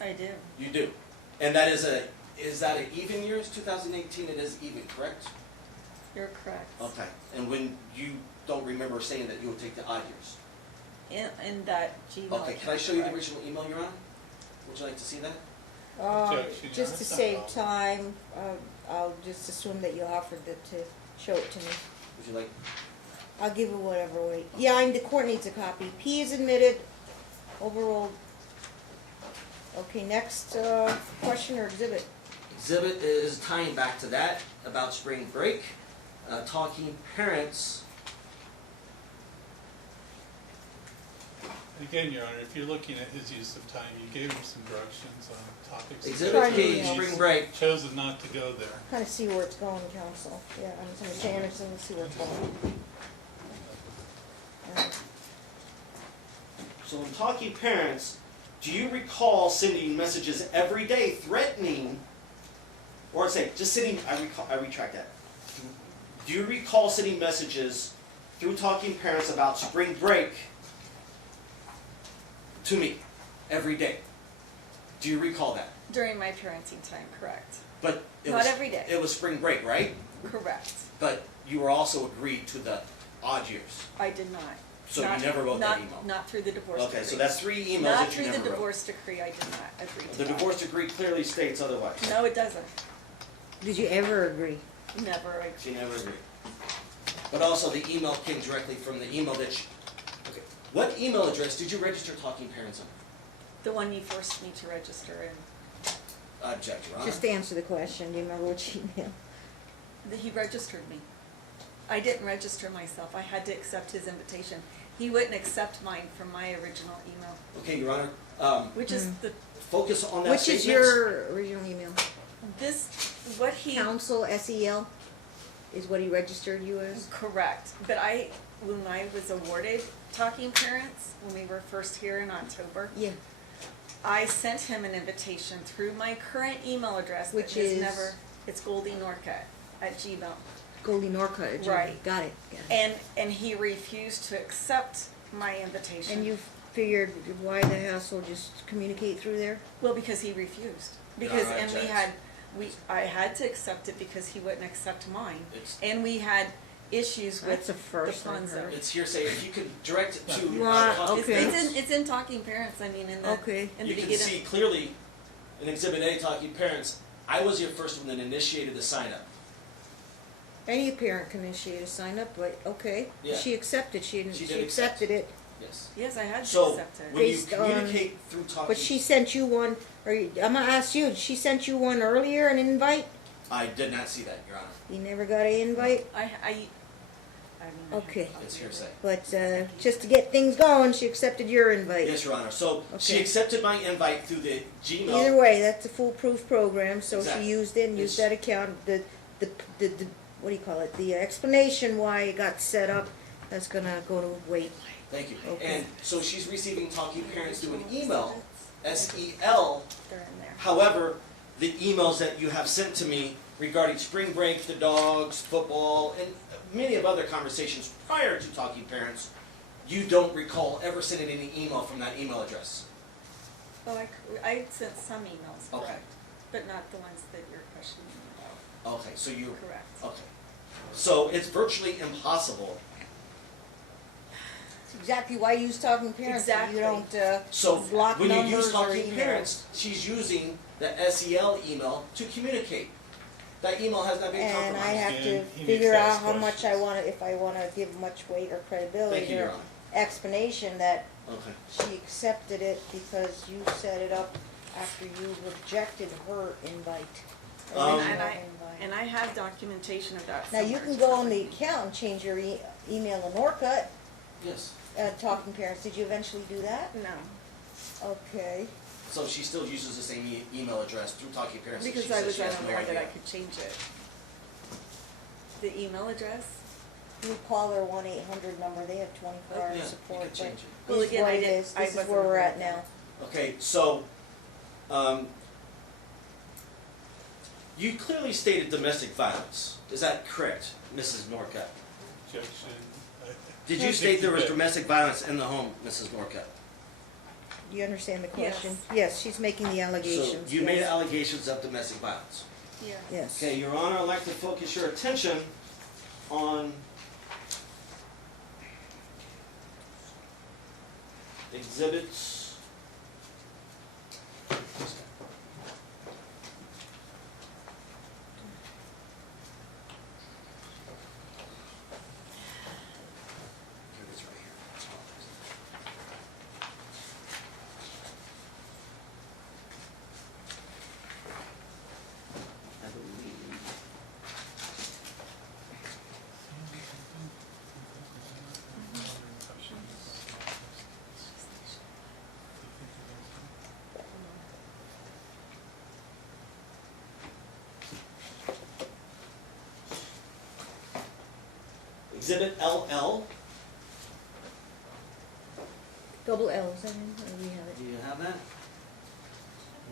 I do. You do. And that is that an even year? It's 2018, it is even, correct? You're correct. Okay, and when you don't remember saying that you would take the odd years? In that Gmail. Okay, can I show you the original email you're on? Would you like to see that? Objection, Just to that's not save wrong. time, I'll just assume that you offered to show it to me. Would you like, I'll give it whatever way. Yeah, the court needs a copy. P is admitted, overruled. Okay, next, question or exhibit? exhibit is tying back to that about spring break, talking parents. Again, Your Honor, if you're looking at his use of time, you gave him some directions on topics. Exhibit Gage, He's spring break. Chosen not to go there. Kind of see where it's going, counsel. Yeah, I'm Mr. Anderson, let's see where it's going. So in talking parents, do you recall sending messages every day threatening, or say, just sending, I retract that. Do you recall sending messages through talking parents about spring break to me every day? Do you recall that? During my parenting time, correct. But it Not was, every day. It was spring break, right? Correct. But you were also agreed to the odd years. I did not. So you Not- never wrote that not- email? Not through the divorce decree. Okay, so that's 3 emails Not that you through never the wrote. divorce decree, I did not agree to The that. divorce decree clearly states otherwise. No, it doesn't. Did you ever agree? Never. She never agreed. But also the email came directly from the email that she, okay. What email address did you register Talking Parents on? The one you forced me to register in. Object, Your Honor. Just answer the question, do you remember which email? He registered me. I didn't register myself. I had to accept his invitation. He wouldn't accept mine from my original email, Okay, Your Honor, which is the, focus on that Which statement. is your original email? this, what he. Counsel, SEL, is what he registered you as? Correct, but when I was awarded Talking Parents, when we were first here in October, Yeah. I sent him an invitation through my current email address. that Which has is? never, it's GoldieNorcutt@gmail. Goldie Norcutt. Right. Got it. Got it. And he refused to accept my invitation. And you figured why the hassle, just communicate through there? Well, because he refused. You're Because, right, and Judge. I had to accept it because he wouldn't accept mine. It's- And we had issues with That's the the first I've funds. heard. It's hearsay, if you could direct it to. Right, Talking okay. Parents, It's in Talking Parents, I mean, in the, Okay. in the you can beginning. see clearly in Exhibit A, Talking Parents, I was your first one that initiated the sign up. Any parent can initiate a sign up, but okay. Yeah. She accepted, she She did accept. accepted it, Yes. Yes, I had to So, accept it. when you Based on- communicate through Talking. but she sent you one, I'm gonna ask you, she sent you one earlier, an invite? I did not see that, Your Honor. You never got an invite? I mean. I have Okay. copies It's of hearsay. it. But, just to get things going, she accepted your invite. Yes, Your Honor. So she Okay. accepted my invite through the Gmail. Either way, that's a foolproof program, so Exactly. she used it and used that account, the, what do you call it, the explanation why it got set up, that's gonna go to wait. Thank you. Okay. And so she's receiving Talking Parents through an email, SEL. They're in there. However, the emails that you have sent to me regarding spring break, the dogs, football, and many of other conversations prior to Talking Parents, you don't recall ever sending any email from that email address. Well, I sent some emails, Okay. correct, but not the ones that you're questioning about. Okay, so you, Correct. okay. So it's virtually impossible. That's exactly why you use talking parents, so you Exactly. don't, So block when you numbers use or Talking email. Parents, she's using the SEL email to communicate. That email has not been And I compromised. have to And he needs figure to out ask how much I questions. wanna, if I wanna give much weight or credibility Thank you, to Your her Honor. explanation that Okay. she accepted it because you set it up after you rejected her invite. Um, original And invite. I have documentation of that Now, you somewhere. can go on the account and change your email to Norcutt, Yes. Talking Parents, did you eventually do that? No, Okay. So she still uses the same email address through Talking Parents. and because she I says was she has no unaware that I idea. could change it. The email address? You call their 1-800 number, they have 24-hour Yeah, you support, can but change it. Well, this is again, what I it didn't- is, I this is wasn't where we're aware at of now. that. Okay, so, you clearly stated domestic violence. Is that correct, Mrs. Norcutt? Objection. Did you state there was domestic violence in the home, Mrs. Norcutt? you understand the Yes. question? Yes, she's making the So allegations. you made yes. allegations of domestic violence. Yes. Yes. Okay, Your Honor, I'd like to focus your attention on exhibits. Here it is right here. That's all it is. I believe. Exhibit LL. Double L, is that in, or we have it? Do you have that?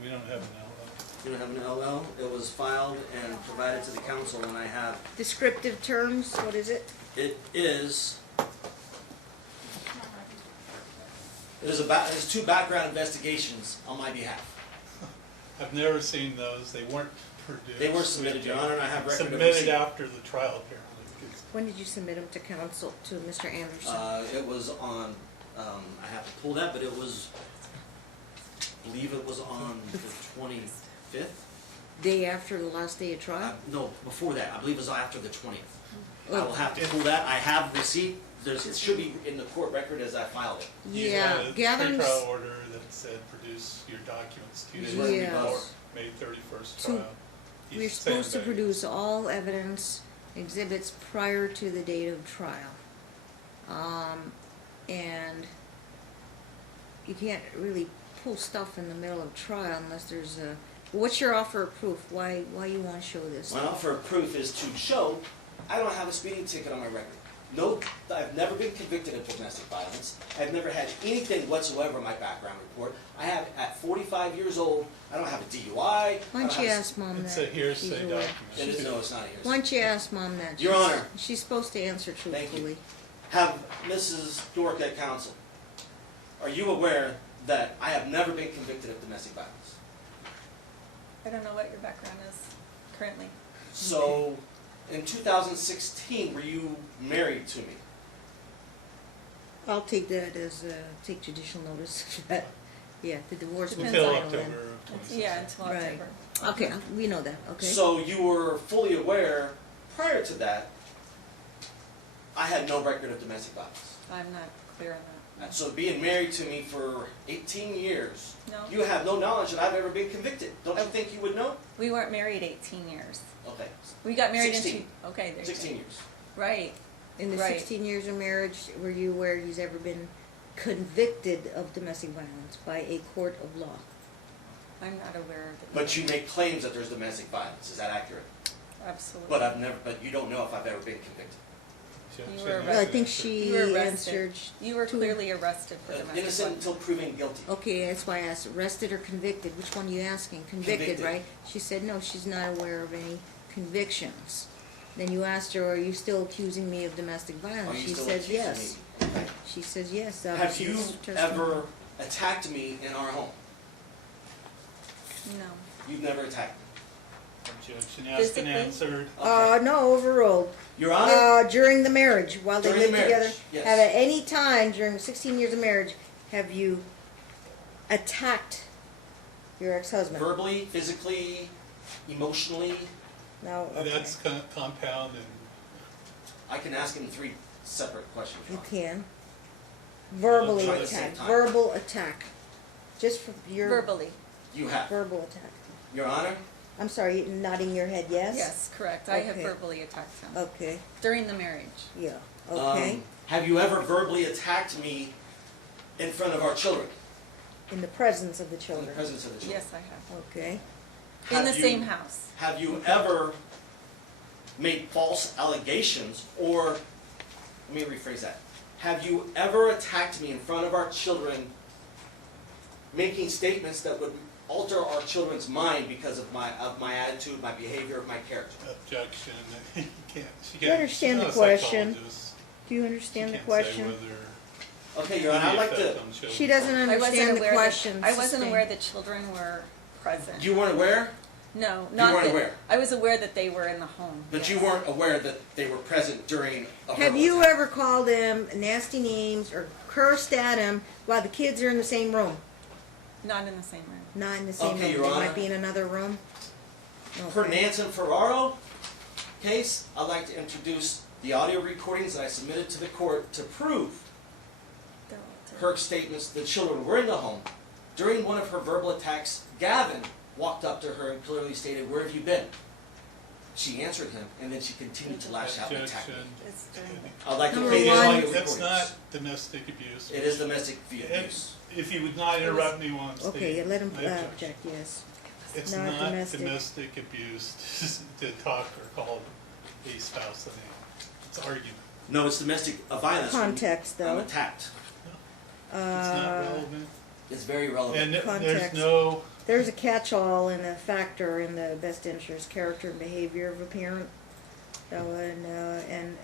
We don't have an LL. You don't have an LL? It was filed and provided to the council, and I have, Descriptive terms, what is it? it is, there's two background investigations on my behalf. I've never seen those, they weren't produced. They were submitted, Your Honor, and I have record of Submitted receipt. after the trial, apparently. 'Cause When did you submit them to council, to Mr. Anderson? It was on, I have to pull that, but it was, I believe it was on the 25th? Day after the last day of trial? No, before that, I believe it was after the 20th. I Oh. will have to pull that, I have receipt, there's, it should be in the court record as I filed it. you Yeah, had a Gavin's, pre-trial order that said produce your documents 2 days Yes. before May 31st Two- trial. He's we're supposed to sandbagging. produce all evidence, exhibits prior to the date of trial. And you can't really pull stuff in the middle of trial unless there's a, what's your offer of proof? Why you wanna show this? My offer of proof is to show I don't have a speeding ticket on my record. No, I've never been convicted of domestic violence. I've never had anything whatsoever in my background report. I have, at 45 years old, I don't have a DUI. Why I don't don't you have ask mom that? It's a she's hearsay aware? document. It is, no, it's not a hearsay. Why don't you ask mom that? Your She's- Honor. She's supposed to answer Thank you. truthfully. Have Mrs. Norcutt counsel, are you aware that I have never been convicted of domestic violence? I don't know what your background is currently. So, in 2016, were you married to me? I'll take that as, take judicial notice of that. Yeah, the divorce was Until final October then. of 2016. Yeah, until Right. October. Okay, we know that, okay? So you were fully aware, prior to that, I had no record of domestic violence. I'm not clear on that. And so being married to me for 18 years, No. you have no knowledge that I've ever been convicted. Don't you think you would know? We weren't married 18 years. Okay, We got married 16. okay, there you 16 go. years. Right. In the Right. 16 years of marriage, were you aware he's ever been convicted of domestic violence by a court of law? I'm not aware of it. But you make claims that there's domestic violence. Is that accurate? Absolutely. But you don't know if I've ever been convicted. She- You she were hasn't Well, I answered think that. she You were arrested. answered. You were to- clearly arrested for domestic Innocent violence. until proven guilty. Okay, that's why I asked, arrested or convicted? Which one are you asking? Convicted, Convicted. right? She said, no, she's not aware of any convictions. Then you asked her, are you still accusing me of domestic Are violence? you She still says accusing yes. me? Okay. She says yes. Have obviously you this is testimony. ever attacked me in our home? No. You've never attacked me. Objection asked and Physically? answered. No, overruled. Your Honor, During the marriage, while they During the lived together, marriage, yes. have at any time during 16 years of marriage, have you attacked your ex-husband? verbally, physically, emotionally, No, okay. That's compound and I can ask him 3 separate questions. Your You Honor. can. Verbally Try at the same attack, time. verbal attack. Just for your Verbally. You have. verbal attack. Your Honor, I'm sorry, nodding your head, yes? Yes, correct. I have Okay. verbally attacked him Okay, during the marriage. yeah, okay. have you ever verbally attacked me in front of our children? In the presence of the In the children, presence of the children? Yes, I have. okay. In Have the you- same house. Have you ever made false allegations, or, let me rephrase that. Have you ever attacked me in front of our children, making statements that would alter our children's mind because of my attitude, my behavior, my character? objection. You can't, she You understand she's the not a question? psychologist. Do you She understand the can't say question? whether Okay, Your Honor, I'd like to, She doesn't I wasn't understand the aware question. that, I wasn't aware Sustain. that children were present. you weren't aware, No, you not weren't that, aware, I was aware that they were in the home. but you yes. weren't aware that they were present during a Have verbal you attack. ever called them nasty names or cursed at them while the kids are in the same room? Not in the same room. Not in the same Okay, room. Your They might Honor. be in another room. Per Okay. Nansen Ferraro case, I'd like to introduce the audio recordings that I submitted to the court to prove They're all different. her statements the children were in the home. During one of her verbal attacks, Gavin walked up to her and clearly stated, "Where have you been?" She answered him, and then she continued to lash out and attack me. Objection. It's during the- I'd like to Number play the one- audio That's recordings. not domestic abuse. It is domestic And abuse. if you would not interrupt me while I'm Okay, speaking. let him I object. object, yes. It's not not domestic. domestic abuse to talk or call a spouse a name. It's argument. No, it's domestic violence. when Context, I'm though. attacked. It's not relevant. It's very relevant. And there's Context. no, There's a catch-all and a factor in the best interest, character and behavior of a parent, and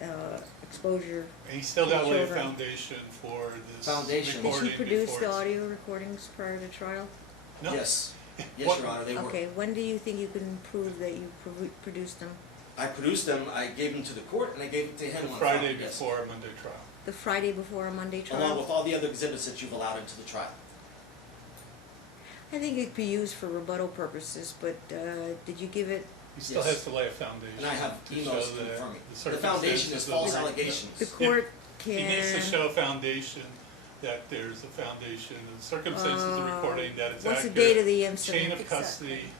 exposure. and you still gotta lay a Children. foundation for this Foundation. Did she recording Did she produce before the it's- audio recordings prior to trial? No. Yes. Yes, What- Your Honor, they were. Okay, when do you think you can prove that you produced them? I produced them, I gave them to the court, and I gave them to him The on Friday yes. before a Monday trial. The Friday before a Monday trial? Along with all the other exhibits that you've allowed into the trial. I think it could be used for rebuttal purposes, but did you give it, He still Yes. has to lay a foundation. And I have to emails show that confirming. the The foundation is circumstances of false the- allegations. the court He needs to can, show a foundation, that there's a foundation, the circumstances of the recording, that it's what's the accurate. date of the Chain incident? of custody,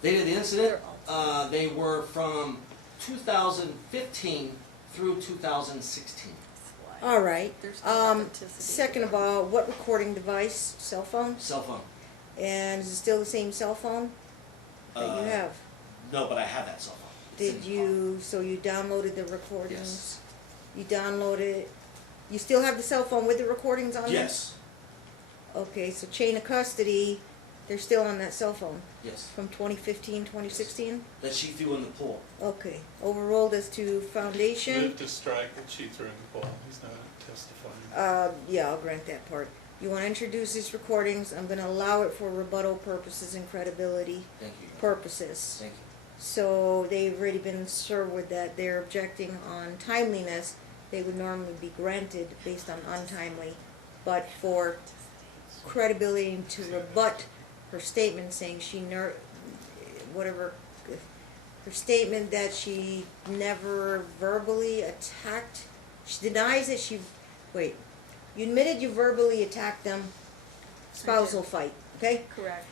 Date of the incident, They're all- they were from 2015 through 2016. That's why. All right. There's no authenticity. Second of all, what recording device? Cell phone? Cell phone. And is it still the same cell phone that you have? No, but I have that cell phone. It's Did in- you, so you downloaded the recordings? Yes. You downloaded, you still have the cell phone with the recordings on it? Yes, Okay, so chain of custody, they're still on that cell phone yes. from 2015, 2016? That she threw in the pool. Okay, overruled as to foundation? live to strike that she threw in the ball, he's not testifying. Yeah, I'll grant that part. You wanna introduce these recordings, I'm gonna allow it for rebuttal purposes and credibility Thank you. purposes. Thank you. So they've already been served with that, they're objecting on timeliness, they would normally be granted based on untimely, but for credibility and to rebut her statement saying she whatever, her statement that she never verbally attacked, she denies that she, wait, you admitted you verbally attacked them, spousal fight, okay? Correct.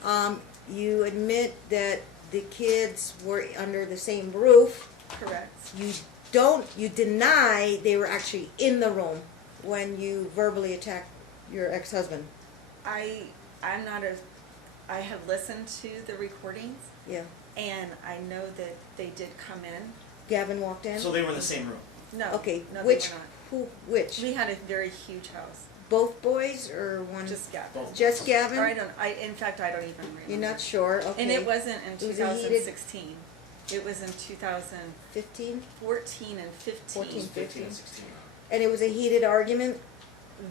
You admit that the kids were under the same roof. Correct. You deny they were actually in the room when you verbally attacked your ex-husband. I'm not a, I have listened to the recordings, Yeah. and I know that they did come in. Gavin walked in? So they were in the same room. No, Okay, no, which, they were which? not. We had a very huge house, Both boys or one? just Gavin. Both. Just Or I Gavin? don't, in fact, I don't even remember. You're not sure? Okay. And it wasn't in It two was a thousand heated- sixteen. It was in 2014 15? and 14. 15. 15 and 16. And it was a heated argument?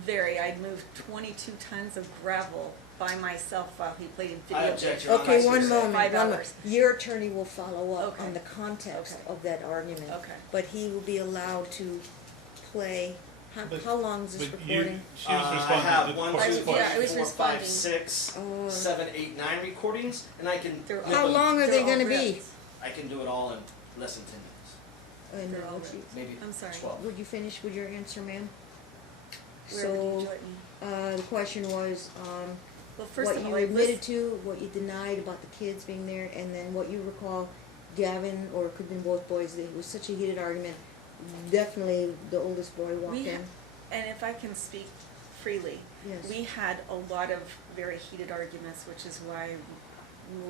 Very, I'd moved 22 tons of gravel by myself while he played in I video object, games. Your Honor. Okay, I one see. moment, 5 one moment. hours. Your attorney will follow up Okay. on the context Okay. of that argument. Okay. But he will be allowed to play, But- how long is this But you, recording? she was I responding have to the 1, court's 2, yeah, 3, I question. was 4, 5, responding. 6, Oh. 7, 8, 9 recordings, and I can. They're nip How them- long are They're they all gonna be? ripped. I can do it all in less than 10 minutes. And They're all Maybe I'm sorry. 12. would you finish with your answer, ma'am? Where would you So, join me? the question was, Well, first what of all, you I admitted to, what you denied about the kids being there, and then what you recall Gavin, or it could have been both boys, it was such a heated argument. Definitely the oldest boy walked We in. And if I can speak freely, Yes. we had a lot of very heated arguments, which is why.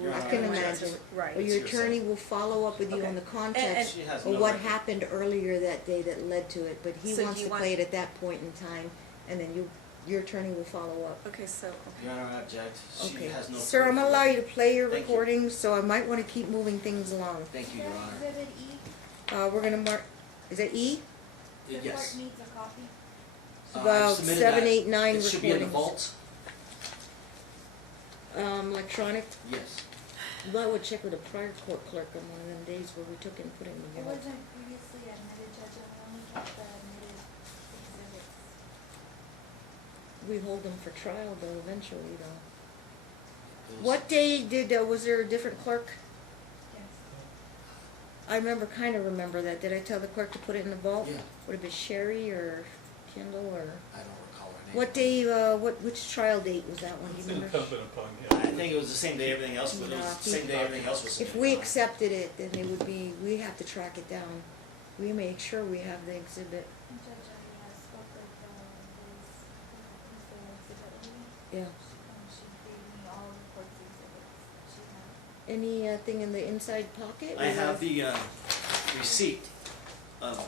Your I Honor, can I object. imagine. Right. Well, your It's attorney will follow up with you Okay. on the And- context She has of no what record. happened earlier that day that led to it, but he So do wants you to want- play it at that point in time, and then your attorney will follow up. Okay, so, Your Honor, I object. She Okay. has no. Sir, I'm gonna allow you to play your Thank you. recordings, so I might wanna keep moving things along. Thank you, Your Honor. Exhibit E, We're gonna mark, is that E? the Yes. court needs a copy. about submitted 7, that. 8, 9 It should be in the recordings. vault. Electronic. Yes. Well, I would check with a prior court clerk on one of them days where we took and put in the It vault. wasn't previously admitted, Judge, I only kept the admitted exhibits. We hold them for trial though, eventually though. It was- What day did, was there a different clerk? Yes. I remember that. Did I tell the clerk to put it in the vault? Yeah. Would it be Sherry or Kendall or? I don't recall her name. What day, which trial date was that one? Do It's you remember? incumbent upon I him. think it was the same day everything else, but it was the same day everything else was If submitted. we accepted it, then it would be, we have to track it down. We make sure we have the exhibit. And Judge, I spoke with, Mr. Exhibit Lady, Yeah. and she gave me all the court's exhibits she had. Anything in the inside pocket? I have the receipt of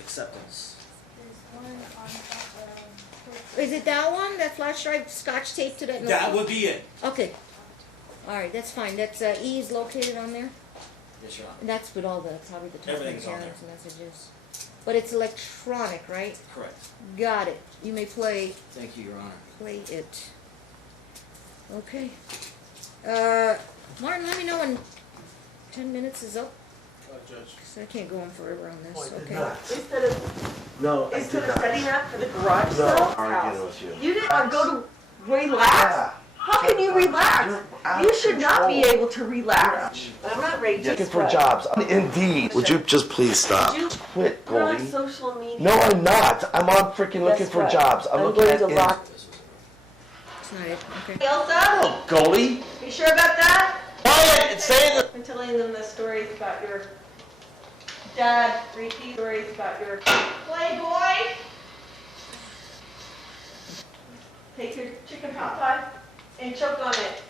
acceptance. There's one on, court's. Is it that one, that flash drive scotch tape to that? That notebook? would be it. Okay. All right, that's fine. That's, E is located on there? Yes, Your Honor. And that's with all the, probably the top Everything's on parents' messages. But it's electronic, right? Correct. Got it. You may play Thank you, Your Honor. it. Okay. Martin, let me know when 10 minutes is up, Judge. 'cause I can't go on forever on this, Oh, I did okay? not. Instead of, No, I instead did of not. setting up for the garage No, sale I'm arguing house, with you. you didn't go to relax? Yeah. How can you relax? You're out You of should not be control. able to relax. I'm not ready to Looking for sweat. jobs. Indeed. Would you just please stop? You- Quit, You're on Goldie. social media. No, I'm not. I'm on freaking looking Guess for what? jobs. I'm looking going at to in- lock. It's not it, okay. Elsa, Oh, Goldie. you sure about that? Quiet and say the. I'm telling them the stories about your dad, repeat stories about your playboy. Take your chicken pot pie and choke on it.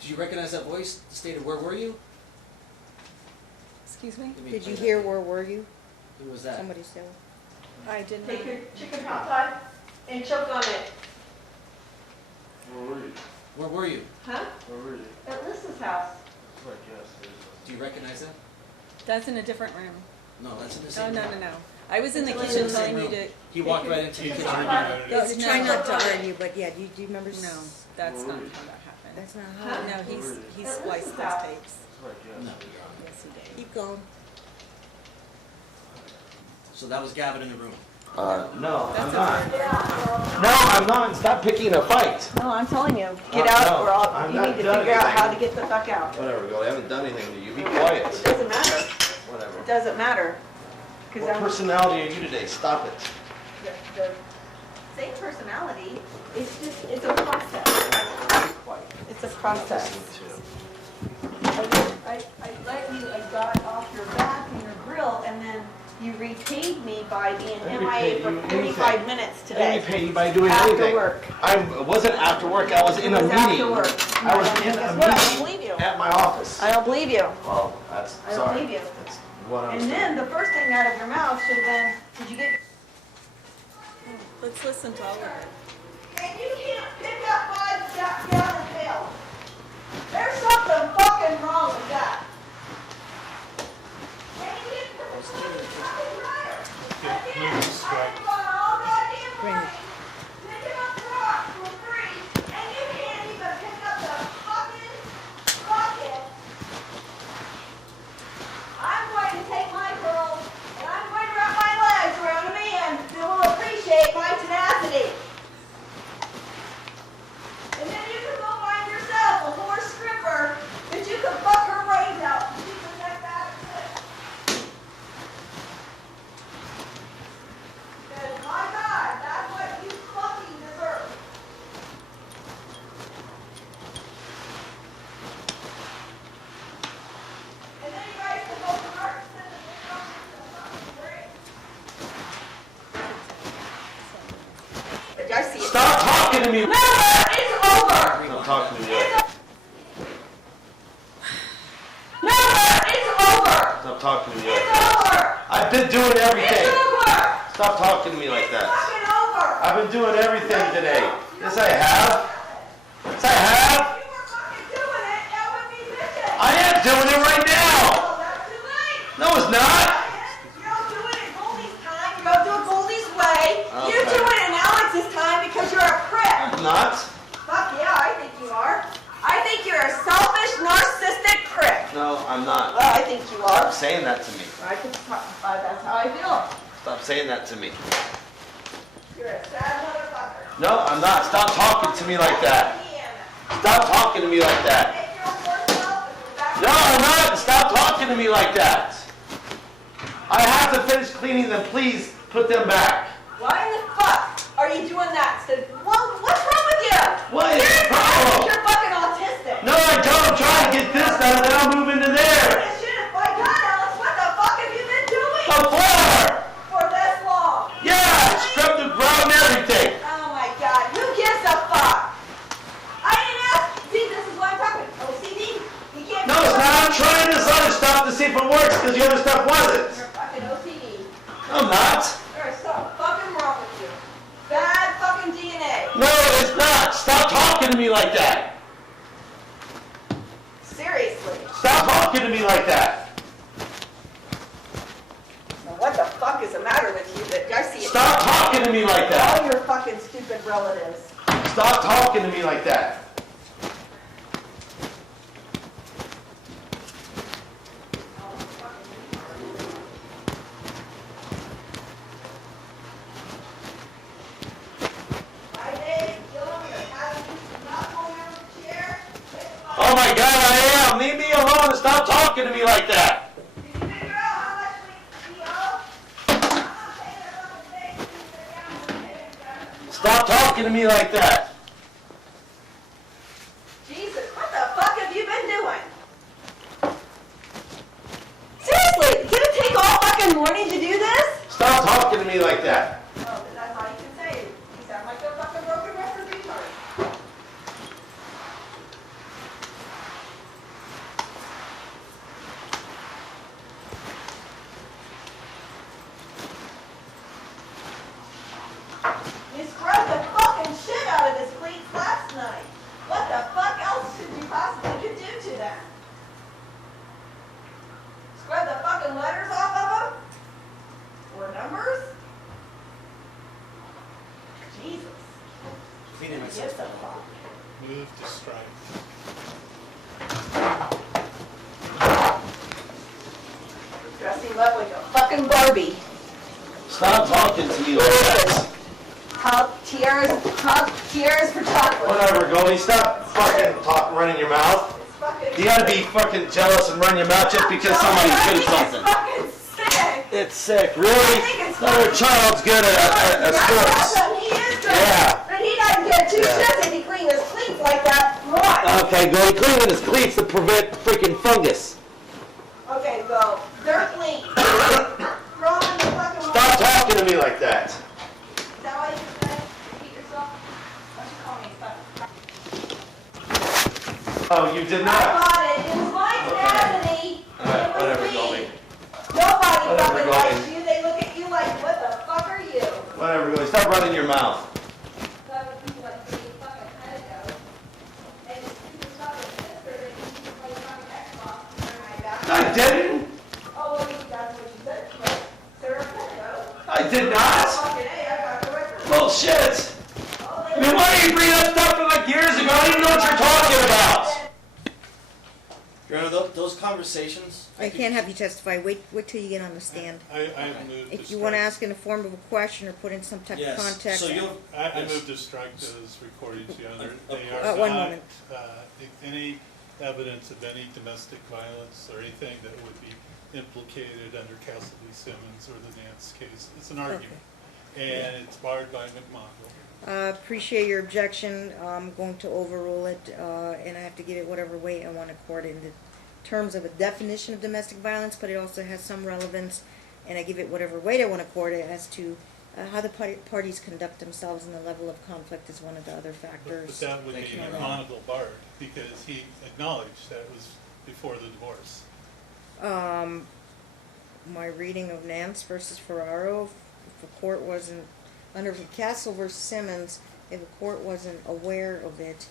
Do you recognize that voice stated, where were you? Excuse me? Let me Did play you that. hear where were you? Who was that? Somebody said. I didn't. Take your chicken pot pie and choke on it. Where were you? Huh? At Lissa's house. Do you recognize that? That's in a different room. No, that's in the Oh, same no, room. no, no. I was in the It's kitchen in the same telling you room. to. He walked right into the He's kitchen. arguing on it. Yes, Try no. not to argue, but yeah, do you remember? No, that's not how that happened. That's not Huh? how. No, he At spliced Lissa's those house. tapes. No, Your Honor. Yes, he did. Keep going. So that was Gavin in the room. No, That's I'm not. a No, I'm not. Stop picking a fight. No, I'm telling you, get No, out or I'm you not need to done figure out how to anything. get the fuck out. Whatever, Goldie. I haven't done anything to you. Be It quiet. doesn't matter. Whatever. It doesn't matter. Because What I'm personality are you today? Stop it. the same personality. It's just, it's a process. It's a process. I let you, I got off your back and your grill, and then you repaid me by being I didn't MIA repay for you 45 anything. minutes I today. didn't pay you by doing After anything. work. I wasn't after work. I was in a It was after meeting. work. I was in Guess a what? I don't meeting believe you. at my office. I don't believe you. Well, that's I don't sorry. believe you. That's what I was And then doing. the first thing out of your mouth should have been, did you get? Let's listen to all of it. And you can't pick up my gallon pail. There's something fucking wrong with that. And you didn't put the fucking dryer. Okay, move this I right. have gone all goddamn Bring it. morning picking up rocks for free, and you can't even pick up the fucking bucket. I'm going to take my girls, and I'm going to wrap my legs around a man who will appreciate my tenacity. And then you can go find yourself a horse stripper that you can fuck her brains out and keep her neck back. Because my God, that's what you fucking deserve. And then you guys can go to Norcutt and send the big fucking break. I see it. Stop talking to me. It's over. Stop talking to me. Like. It's over. Stop talking to me. It's Like. over. I've been doing It's everything. over. Stop talking to me like It's that. fucking over. I've been doing everything today. Yes, I have. Yes, I have. If you were fucking doing it, that would be bitching. I am doing it right now. Well, that's too late. No, it's not. You don't do it, and Goldie's I'm not. Fuck yeah, I think you are. I think you're a selfish, narcissistic prick. No, I'm not. Well, I think you are. Stop saying that to me. That's how I feel. Stop saying that to me. You're a sad motherfucker. No, I'm not. Stop talking to me like that. Stop talking to me like that. Make your worst self and go back. No, I'm not. Stop talking to me like that. I have to finish cleaning them. Please put them back. Why in the fuck are you doing that? What's wrong with you? What is the problem? You're fucking autistic. No, I don't. I'm trying to get this done and then I'll move into there. Shit, my God, Alice, what the fuck have you been doing A floor. for this long? Yeah, scrub the ground and everything. Oh my God, who gives a fuck? I didn't ask. See, this is what I'm talking. OCD? You can't. No, it's not. I'm trying this other stuff to see if it works because the other stuff wasn't. You're fucking OCD. I'm not. There's something fucking wrong with you. Bad fucking DNA. No, it's not. Stop talking to me like that. Seriously. Stop talking to me like that. Now, what the fuck is the matter with you that I see it? Stop talking to me like that. All your fucking stupid relatives. Stop talking to me like that. Oh my God, I am. Leave me alone and stop talking to me like that. Stop talking to me like that. Jesus, what the fuck have you been doing? Seriously, did it take all fucking morning to do this? Stop talking to me like that. Oh, that's all you can say. You sound like a fucking broken record retard. You scrubbed the fucking shit out of his cleats last night. What the fuck else should you possibly could do to them? Scrub the fucking letters off of them? Or numbers? Jesus. Cleaning Who myself. gives a fuck? Move to strike. Dressing up like a fucking Barbie. Stop talking to me like that. Top tiers for chocolate. Whatever, Goldie. Stop fucking running your mouth. It's fucking You gotta be fucking jealous and run your mouth just because somebody's good at something. It's fucking sick. It's sick, really? I think it's Another child's good at sports. Awesome. He is good. Yeah. But he doesn't get two Yeah. shits if he cleans his cleats like that. What? Okay, Goldie, cleaning his cleats to prevent freaking fungus. Okay, go. They're clean. Throw them in the fucking Stop talking to me like that. Is that all you can say? Repeat yourself? Why don't you call me fucking? Oh, you did I not. got it. It was my tenacity. Alright, It was whatever, me. Goldie. Nobody Whatever, fucking Goldie. likes you. They look at you like, what the fuck are you? Whatever, Goldie. Stop running your mouth. That would be like three fucking head ago. And it's super fucking sister that you can play fucking Xbox behind my back. I didn't. Oh, well, that's what you said. Right? Sarah Petto. I did not. Fucking A, I got the record. Bullshit. Oh, I mean, why do you bring up stuff from like years ago? I don't even know what you're talking about. Your Honor, those conversations. I can't have you testify. Wait till you get on the stand. I move to If you want to strike. ask in the form of a question or put in some type of Yes. context. So you'll. I yes. move to strike those recordings, Your Honor. Of They course. are One not, moment. any evidence of any domestic violence or anything that would be implicated under Castle v. Simmons or the Nance case. It's an argument, and it's barred by McMonagall. Appreciate your objection. I'm going to overrule it, and I have to give it whatever weight I want to accord in the terms of a definition of domestic violence, but it also has some relevance, and I give it whatever weight I want to accord it as to how the parties conduct themselves and the level of conflict is one of the other But factors. that would be Thank you. McMonagall barred, because he acknowledged that it was before the divorce. My reading of Nance versus Ferraro, if a court wasn't, under Castle versus Simmons, if a court wasn't aware of it,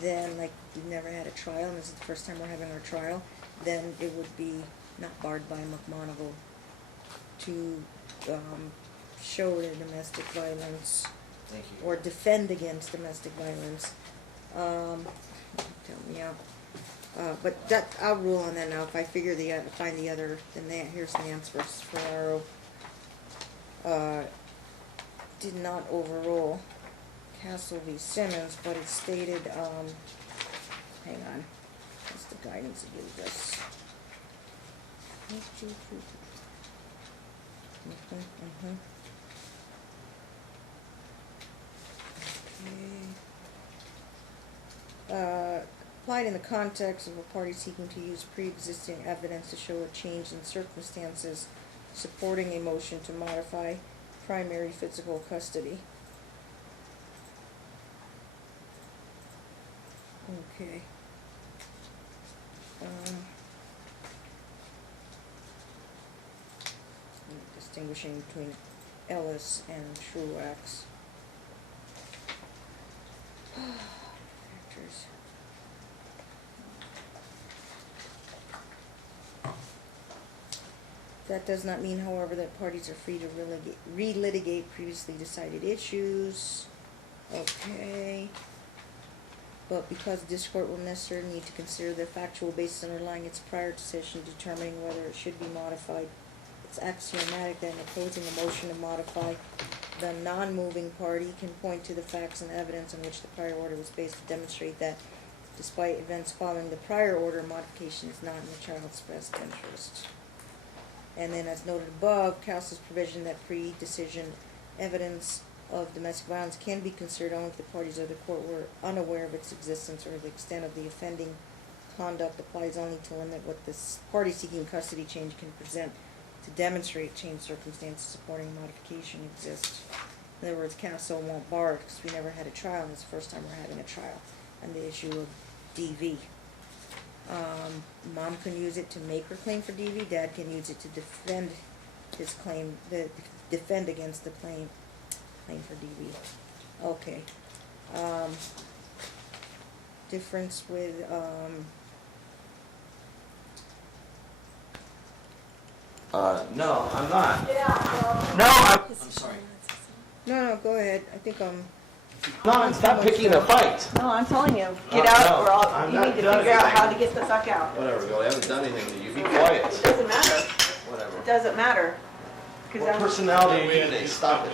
then, like, we've never had a trial, and this is the first time we're having our trial, then it would be not barred by McMonagall to show the domestic violence Thank you. or defend against domestic violence. Tell me out. But that, I'll rule on that now. If I figure find the other, then here's Nance versus Ferraro. Did not overrule Castle v. Simmons, but it stated, hang on, what's the guidance that gives us? Okay. Applied in the context of a party seeking to use pre-existing evidence to show a change in circumstances supporting a motion to modify primary physical custody. Okay. Distinguishing between Ellis and Truax. Factors. That does not mean, however, that parties are free to relitigate previously decided issues. Okay. But because this court will necessarily need to consider the factual basis underlying its prior decision determining whether it should be modified, it's axiomatic that in opposing a motion to modify, the non-moving party can point to the facts and evidence on which the prior order was based to demonstrate that despite events following the prior order, modification is not in the child's best interest. And then as noted above, Castle's provision that pre-decision evidence of domestic violence can be considered only if the parties of the court were unaware of its existence or the extent of the offending conduct applies only to limit what this party seeking custody change can present to demonstrate changed circumstances supporting modification exists. In other words, Castle won't bar it because we never had a trial, and it's the first time we're having a trial on the issue of DV. Mom can use it to make her claim for DV. Dad can use it to defend his claim, defend against the claim for DV. Okay. Difference with No, I'm not. Yeah, No, I'm sorry. No, go ahead. I think no, stop picking a fight. No, I'm telling you, get out, or you need to figure out how to get the fuck out. Whatever, Bill, I haven't done anything to you. Be quiet. It doesn't matter. Whatever. It doesn't matter. What personality are you today? Stop it.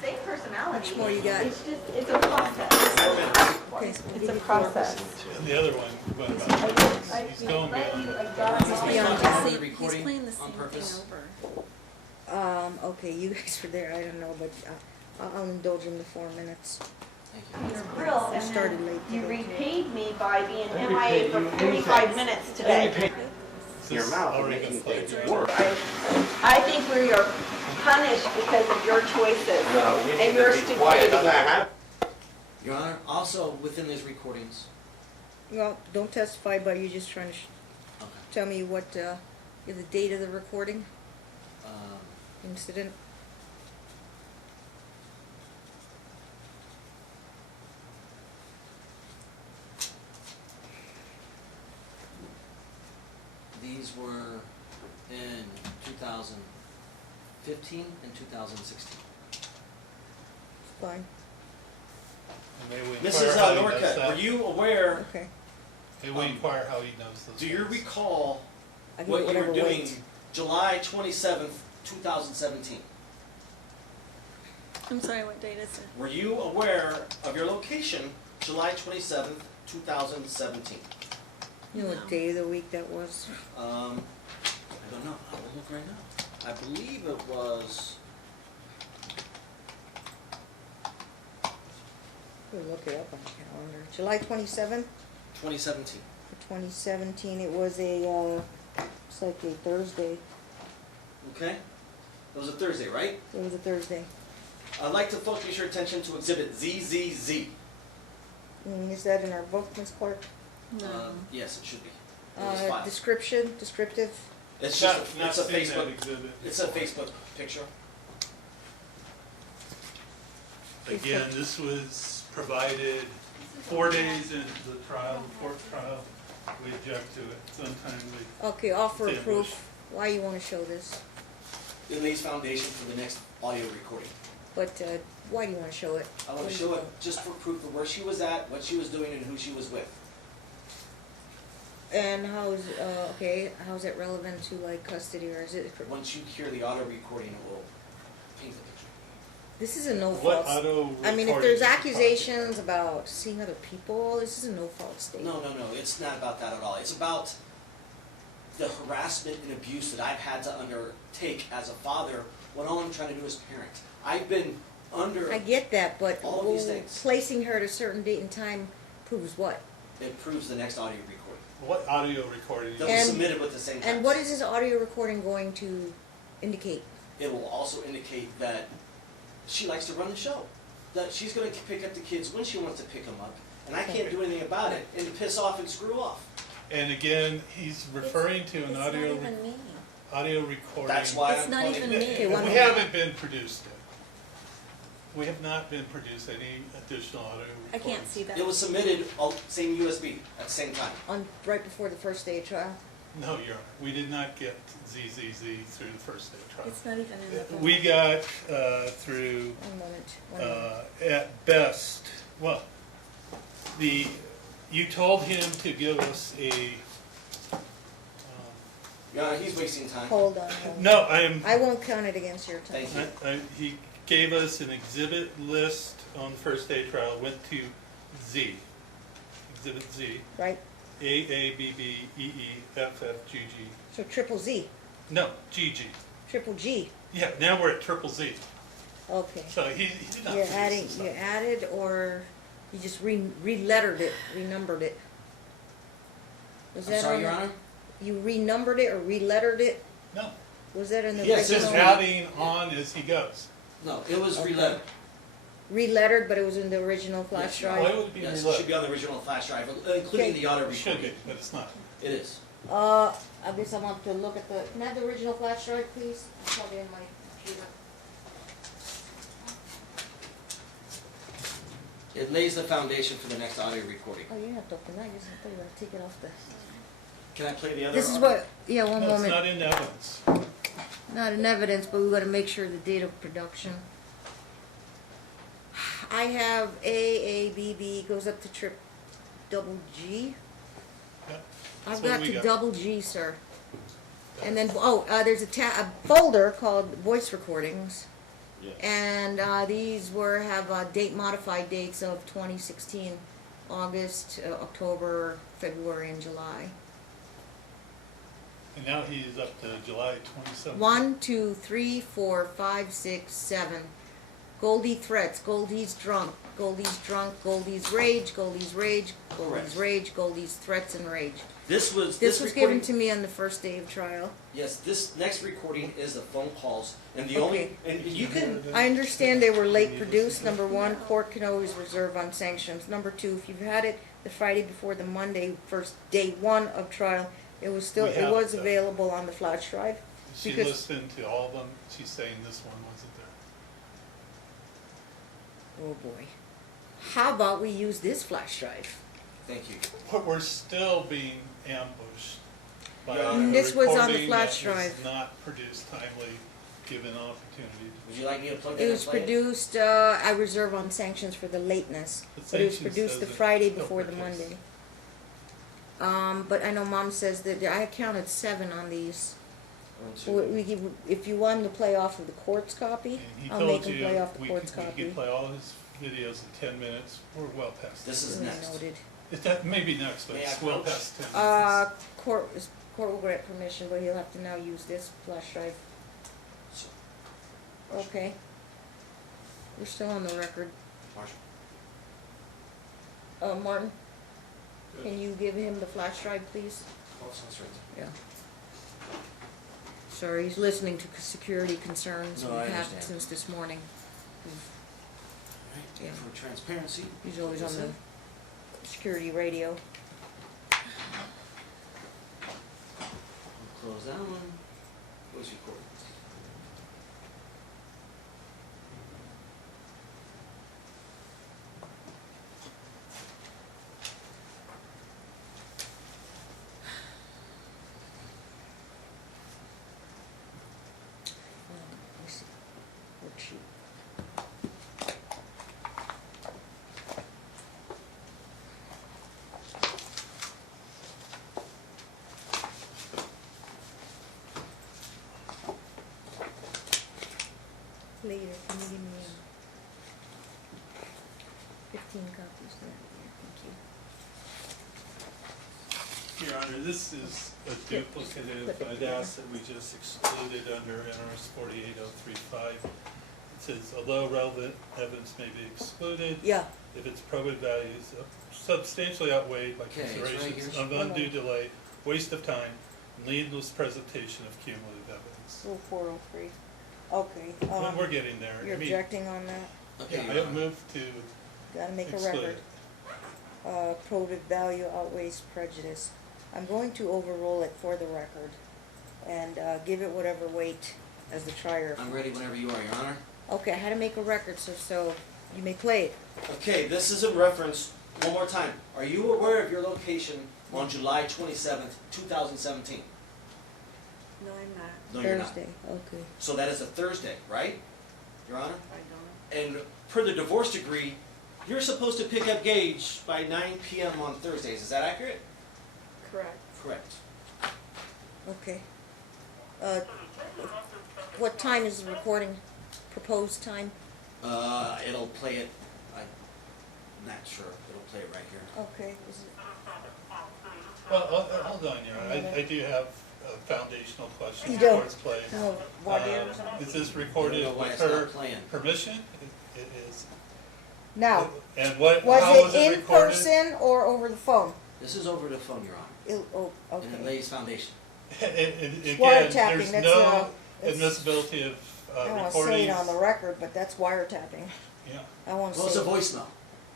Same personality. much more you got? It's just, it's a process. Okay. It's a process. And the other one, what about, he's going beyond. The recording He's playing the same on purpose. thing over. Okay, you guys were there. I don't know, but I'll indulge in the 4 minutes. Thank you. you're real, I and started then late you today. repaid me by being I MIA repaid for you 45 anything. minutes Let today. me pay your This mouth and already making played. things work. I think we are punished because of your choices. No, we need And your to be quiet. stupidity. Your Honor, also within these recordings, Well, don't testify, but you're just trying to okay, tell me what the date of the recording um, incident. these were in 2015 and 2016. Fine. And may we Mrs. inquire how he knows Norcutt, that? were you aware, Okay. May we inquire how he knows those do you things? recall I can what do you were whatever doing weight. July 27th, 2017? I'm sorry, what date is it? Were you aware of your location July 27th, 2017? You know what No. day of the week that was? I don't know. I will look right now. I believe it was. We'll look it up on the calendar. July 27th, 2017. 2017. It was a, it's like a Thursday. Okay? It was a Thursday, right? It was a Thursday. I'd like to focus your attention to Exhibit ZZZ. Is that in our book, Ms. Clark? No. Yes, it should be. It was filed. Descriptive. It's Not- just not it's a seen that Facebook. exhibit. It's a Facebook picture. Again, this was provided 4 days into the trial, the court trial. We object to it. It's untimely. Okay, offer of Same proof. Why you want to show this? It lays foundation for the next audio recording. But, why do you wanna show it? I want to show it just for proof of where she was at, what she was doing, and who she was with. And how's, okay, how's that relevant to like custody, or is it, Once you hear the audio recording, it will paint the picture. this is a no What fault. auto I mean, if recording there's is it accusations about seeing other people, this is a no fault statement. No, it's not about that at all. It's about the harassment and abuse that I've had to undertake as a father when all I'm trying to do is parent. I've been under, I get that, but All of these things. placing her at a certain date and time proves what? it proves the next audio recording. What audio recording? That And- was submitted with the same text. And what is this audio recording going to indicate? It will also indicate that she likes to run the show. That she's gonna pick up the kids when she wants to pick them up, and I can't do anything about it, and to piss off and screw off. And again, he's referring to an audio me. audio recording. That's why It's I'm not pointing. even me. Okay, one We moment. haven't been produced yet. We have not been produced any additional audio recordings. I can't see that. It was submitted, all same USB, at the same time. Right before the first day of trial? No, Your Honor, we did not get ZZZ through the first day of trial. It's not even in the. We got through, One moment. at best, well, you told him to give us a, Yeah, he's wasting time. Hold on. no, I won't count it against your time. Thank you. he gave us an exhibit list on the first day of trial, went to Z, exhibit Z, Right? A, A, B, B, E, E, F, F, G, G. So triple Z, No, G, G. triple G. Yeah, now we're at triple Z. Okay. So he did not. You produce adding, this you stuff. added, or you just re-lettered it, renumbered it? Was I'm that sorry, on Your the- Honor? You renumbered it or re-lettered it? No, Was that in the Yes, just it's original? adding on as he goes. No, it was Okay. relettered. Re-lettered, but it was in the original flash Yes, Your Why drive? Honor. would it be Yes, it reloaded? should be on the original flash drive, including the audio It should recording. be, but it's not. It is. I guess I want to look at the, can I have the original flash drive, please? I'll plug it in my computer. It lays the foundation for the next audio recording. Oh, you have to open that, I just thought you were gonna take it off the. Can I play the other? This is audio? what, yeah, one No, it's moment. not in evidence. Not in evidence, but we gotta make sure the date of production. I have A, B, B, goes up to double G. Yep. I've That's what got we to got. double G, sir. And then, there's a folder called voice recordings. Yeah. And, these have date, modified dates of 2016, August, October, February, and July. And now he's up to July 27th. 1, 2, 3, 4, 5, 6, 7. Goldie threats, Goldie's drunk, Goldie's drunk, Goldie's rage, Goldie's rage, Goldie's Correct. rage, Goldie's threats and rage. This was This was given recording. to me on the first day of trial. Yes, this next recording is the phone calls, and the Okay. only, and you can, I understand they were late produced. Number one, court can always reserve on sanctions. Number two, if you've had it the Friday before the Monday, first day one of trial, it was We have was that. available on the flash drive. She because- listened to all of them. She's saying this one wasn't there. Oh boy. How about we use this flash drive? thank you. But we're still being ambushed by Yeah. a This was on the recording flash that was drive. not produced timely, given opportunity. Would you like me to plug that It in was and play it? produced, I reserve on sanctions for the lateness, The but it was sanctions produced the doesn't Friday help before our the case. Monday. But I know Mom says that, I counted 7 on these. One, So two. if you want him to play off of the court's copy, And he I'll make told him you play off the we court's could copy. play all his videos in 10 minutes. We're well past This is Duly next. noted. it. That maybe next, but May it's I well approach? past 10 minutes. Court will grant permission, but he'll have to now use this flash drive. So, Okay. We're still on the record. Marshall. Martin, can you give him the flash drive, please? Oh, sounds right. Yeah. Sorry, he's listening to security concerns No, we've I had understand. since this morning. Right, Yeah. for transparency. He's always on Listen. the security radio. We'll close that one. Voice recording. Let me see. Worksheet. Later, can you give me 15 copies of that? Yeah, thank you. Your Honor, this is a duplicative. I'd ask that we just exclude it under NRS 48035. It says, although relevant evidence may be excluded, Yeah, if its probative value is substantially outweighed by Okay, it's right considerations here. of undue delay, waste of time, and needless presentation of cumulative evidence. 0403. Okay, But we're getting there. you're I mean, objecting on that? Okay, yeah, Your I Honor. move to Gotta make a exclude record. it. Probative value outweighs prejudice. I'm going to overrule it for the record and give it whatever weight as the trier. I'm ready whenever you are, Your Honor. Okay, I had to make a record, so you may play it. Okay, this is a reference, one more time. Are you aware of your location on July 27th, 2017? No, I'm not. No, you're not. Thursday, okay. So that is a Thursday, right, Your Honor? I don't. And per the divorce decree, you're supposed to pick up Gage by 9 p.m. on Thursdays. Is that accurate? Correct. Correct. Okay. What time is the recording? Proposed time? It'll play it, I'm not sure. It'll play it right here. Okay. Is it, Well, hold on, Your Honor. I do have a foundational question. You before do? it's played. no, voir dire or something? Is this I recorded don't know why with it's not her playing. permission? It is. Now, And what, how was was it it in recorded? person or over the phone? This is over the phone, Your Honor. Oh, And it okay. lays foundation. Again, Wiretapping, there's that's, no that's- admissibility of I don't want to say recordings. it on the record, but that's wiretapping. Yeah. I want to Well, it's a say. voicemail.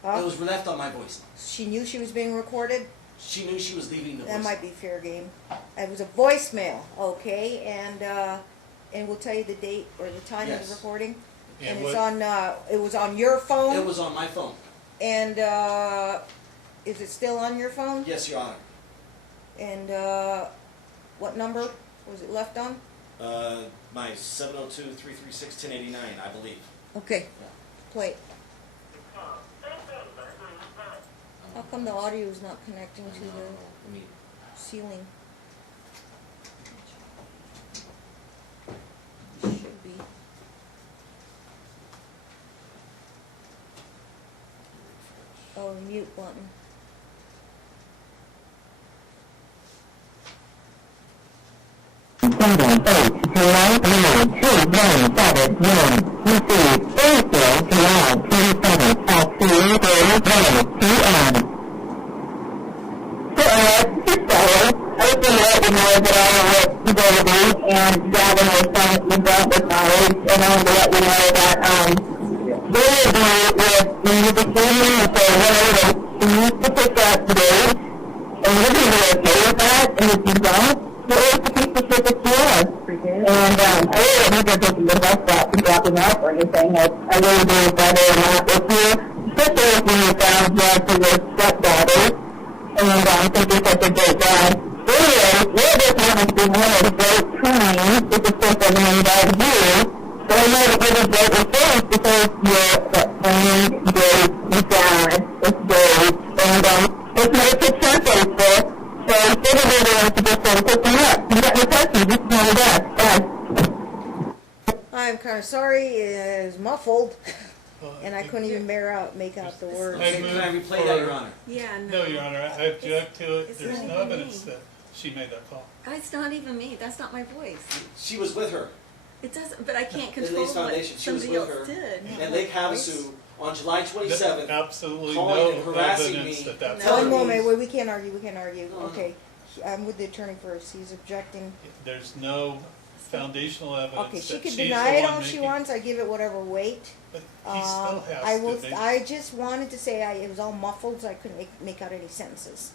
Huh? It was left on my voicemail. She knew she was being recorded? She knew she was leaving the That voicemail. might be fair game. It was a voicemail, okay, and we'll tell you the date or the time of Yes. the recording. Yeah, And what- it's on, it was on your phone? It was on my phone. And, is it still on your phone? Yes, Your Honor. And, what number was it left on? My 702-336-1089, I believe. Okay, Yeah. play it. How come the audio is not connecting to the Let me- ceiling? Should be. Oh, mute button. I'm kind of sorry, it's muffled, Well, and I couldn't even make out the words. I Okay, move can I replay that, Your Honor? Yeah, No, Your Honor, I object to it. It's There's not no even evidence me. that she made that call. It's not even me. That's not my voice. She was with her. It doesn't, but I can't At control Lee's what Foundation, she was somebody with else her. did. And Lake Havasu on July 27th. Absolutely calling no and harassing evidence me. that that's. No. One Telling moment, me- wait, we can't argue, No, no. okay. I'm with the attorney first, he's objecting. There's no foundational evidence Okay, that she could she's deny it the all one she making- wants, I give it whatever weight. But he still I has will, to make. I just wanted to say, it was all muffled, so I couldn't make out any sentences.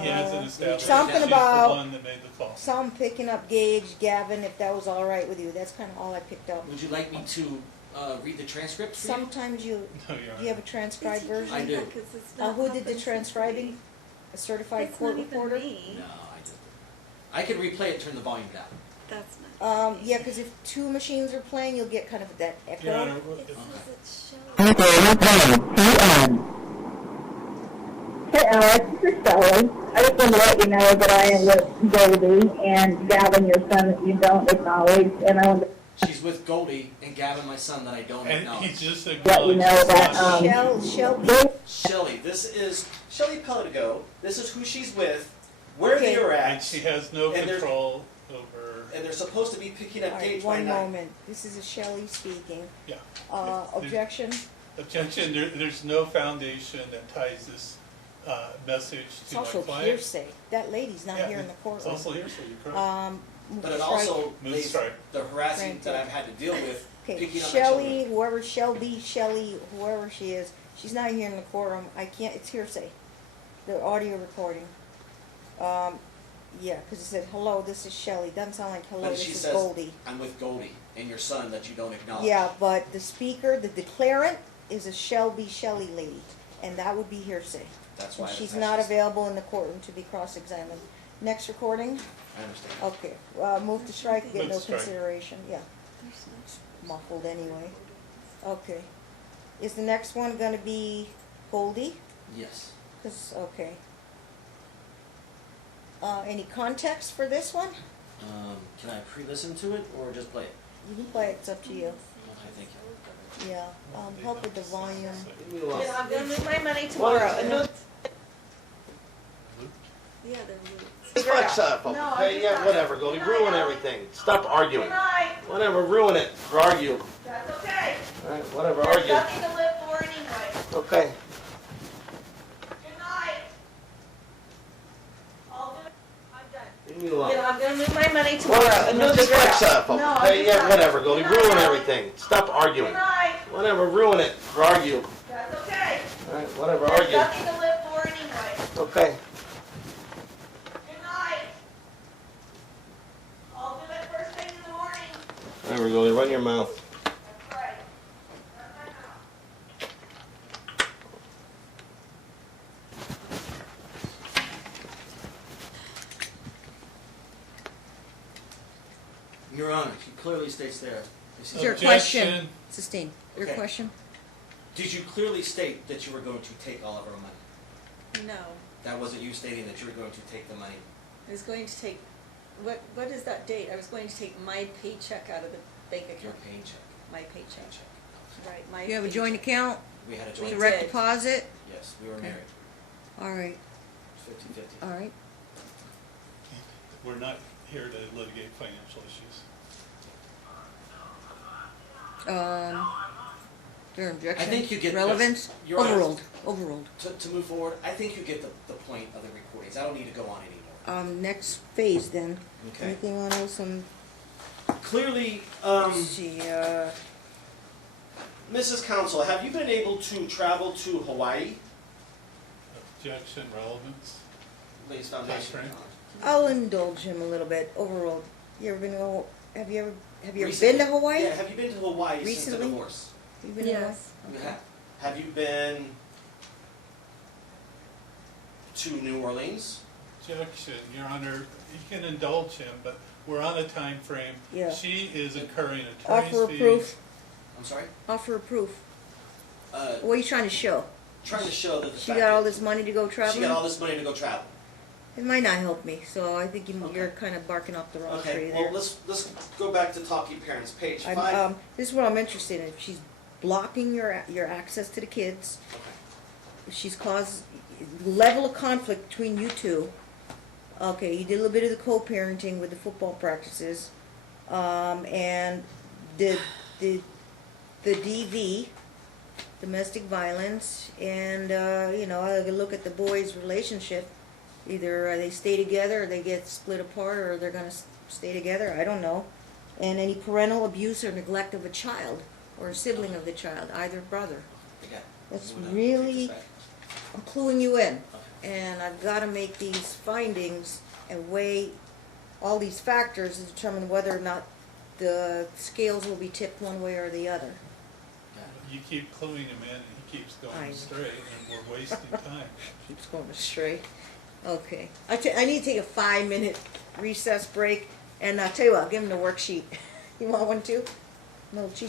He hasn't established that Something she's about- the one that made the call. Some picking up Gage, Gavin, if that was all right with you, that's kind of all I picked up. Would you like me to read the transcript for you? Sometimes No, Your do you Honor. have a transcribed version? I do. Who did the transcribing? A certified It's court not even reporter? me. No, I didn't. I could replay it, turn the volume down. That's not. Yeah, because if two machines are playing, you'll get kind of that Your Honor, echo. It says it shows. Hey Alex, this is Cheryl. I just want to let you know that I am with Goldie and Gavin, your son, that you don't acknowledge, and I want to She's with Goldie and Gavin, my son, that I don't And acknowledge. he's just Let you acknowledging. know it's that, not- Shelby, Shelly, this is Shelly Pelletigo. This is who she's with, where Okay. they are And at, she has no And there's- control over, and they're supposed to be picking up all right, Gage by one night. moment, this is a Shelley speaking. yeah. Objection? Objection, there's no foundation that ties this message It's to my also client. hearsay, that lady's not Yeah, here in the It's courtroom. also hearsay, you're correct. Move But to it strike. also Move lays strike. the harassing Granted. that I've had to deal with Okay, picking up my Shelley, children. whoever Shelley, whoever she is, she's not here in the courtroom, I can't, it's hearsay, the audio recording. Yeah, cause it said, hello, this is Shelley, doesn't sound like hello, But this she is says, Goldie. I'm with Goldie and your son that you don't acknowledge. Yeah, but the speaker, the declarant, is a Shelley lady, and that would be hearsay. That's why. And she's that's not just- available in the courtroom to be cross-examined. Next recording, I understand. okay, move to strike, get Move no to strike. consideration, yeah. Muffled anyway. Okay. Is the next one gonna be Goldie? Yes. Okay. Any context for this one? Can I pre-listen to it or just play it? You can play it, it's up to you. Okay, thank you. Yeah, help with the volume. Leave me alone. I'm gonna move my money tomorrow. And no- Yeah, they're moved. It's my stuff, No, I'm okay? just Yeah, not- whatever, Goldie, Good ruin night, everything. Stop arguing. Good night. Whatever, ruin it, or argue. That's okay. All right, whatever, There's argue. nothing to live for anyway. Okay. Good night. I'll do it. I'm done. Leave me alone. I'm gonna move my money tomorrow. Well, and no, we'll it's figure it my out. stuff, No, I'm okay? just Yeah, not. whatever, Goldie, Good night, ruin Alex. everything. Stop arguing. Good night. Whatever, ruin it, or argue. That's okay. All right, whatever, There's argue. nothing to live for anyway. Okay. Good night. I'll do it first thing in the morning. Whatever, Goldie, run your mouth. That's right. Run my mouth. Your Honor, she clearly states there. This is- Your question, Objection. Sustain, your Okay. question? Did you clearly state that you were going to take all of our money? No, That wasn't you stating that you were going to take the money. I was going to take, what is that date? I was going to take my paycheck out of the bank Your account. paycheck. My paycheck. Paycheck. Right, my. You have a joint account, We had a We joint. direct did. deposit? Yes, we were Okay. married. All right, 50-50. all right. We're not here to litigate financial issues. Their objection? think you get- Relevance? Your Honor. Overruled, overruled. To move forward, I think you get the point of the recordings. I don't need to go on anymore. Next phase then. Okay. Anything on else on, Clearly, let's see, Mrs. Counsel, have you been able to travel to Hawaii? Objection, relevance. Lays foundation. Timeframe. I'll indulge him a little bit, overruled. You ever been to, have you ever Recently. been to Hawaii? Yeah, have you been to Hawaii since the Recently? divorce? You been to Hawaii? Yes. You have. Have you been to New Orleans? Objection, Your Honor, you can indulge him, but we're on a time frame. Yeah. She is incurring Offer attorney's of fees. proof, I'm sorry? offer of proof. Uh, What are you trying to show? trying to show that the She fact got all that this money to go She traveling? got all this money to go travel. It might not help me, so I think Okay. you're kind of barking up the wrong tree Okay, there. well, let's go back to talking parents, page I'm, 5. this is what I'm interested in. If she's blocking your access to the kids, Okay. if she's caused level of conflict between you two. Okay, you did a little bit of the co-parenting with the football practices, and the DV, domestic violence, and I look at the boys' relationship. Either they stay together, or they get split apart, or they're gonna stay together. I don't know. And any parental abuse or neglect of a child or a sibling of the child, either brother. I got it. That's You wanna really- take this back? I'm cluing you in, Okay. and I've got to make these findings and weigh all these factors to determine whether or not the scales will be tipped one way or the other. Got it. You keep cluing him in and he keeps I know. going straight and we're wasting time. Keeps going astray. Okay, I need to take a 5-minute recess break, and I'll tell you what, I'll give him the worksheet. You want one too? No cheat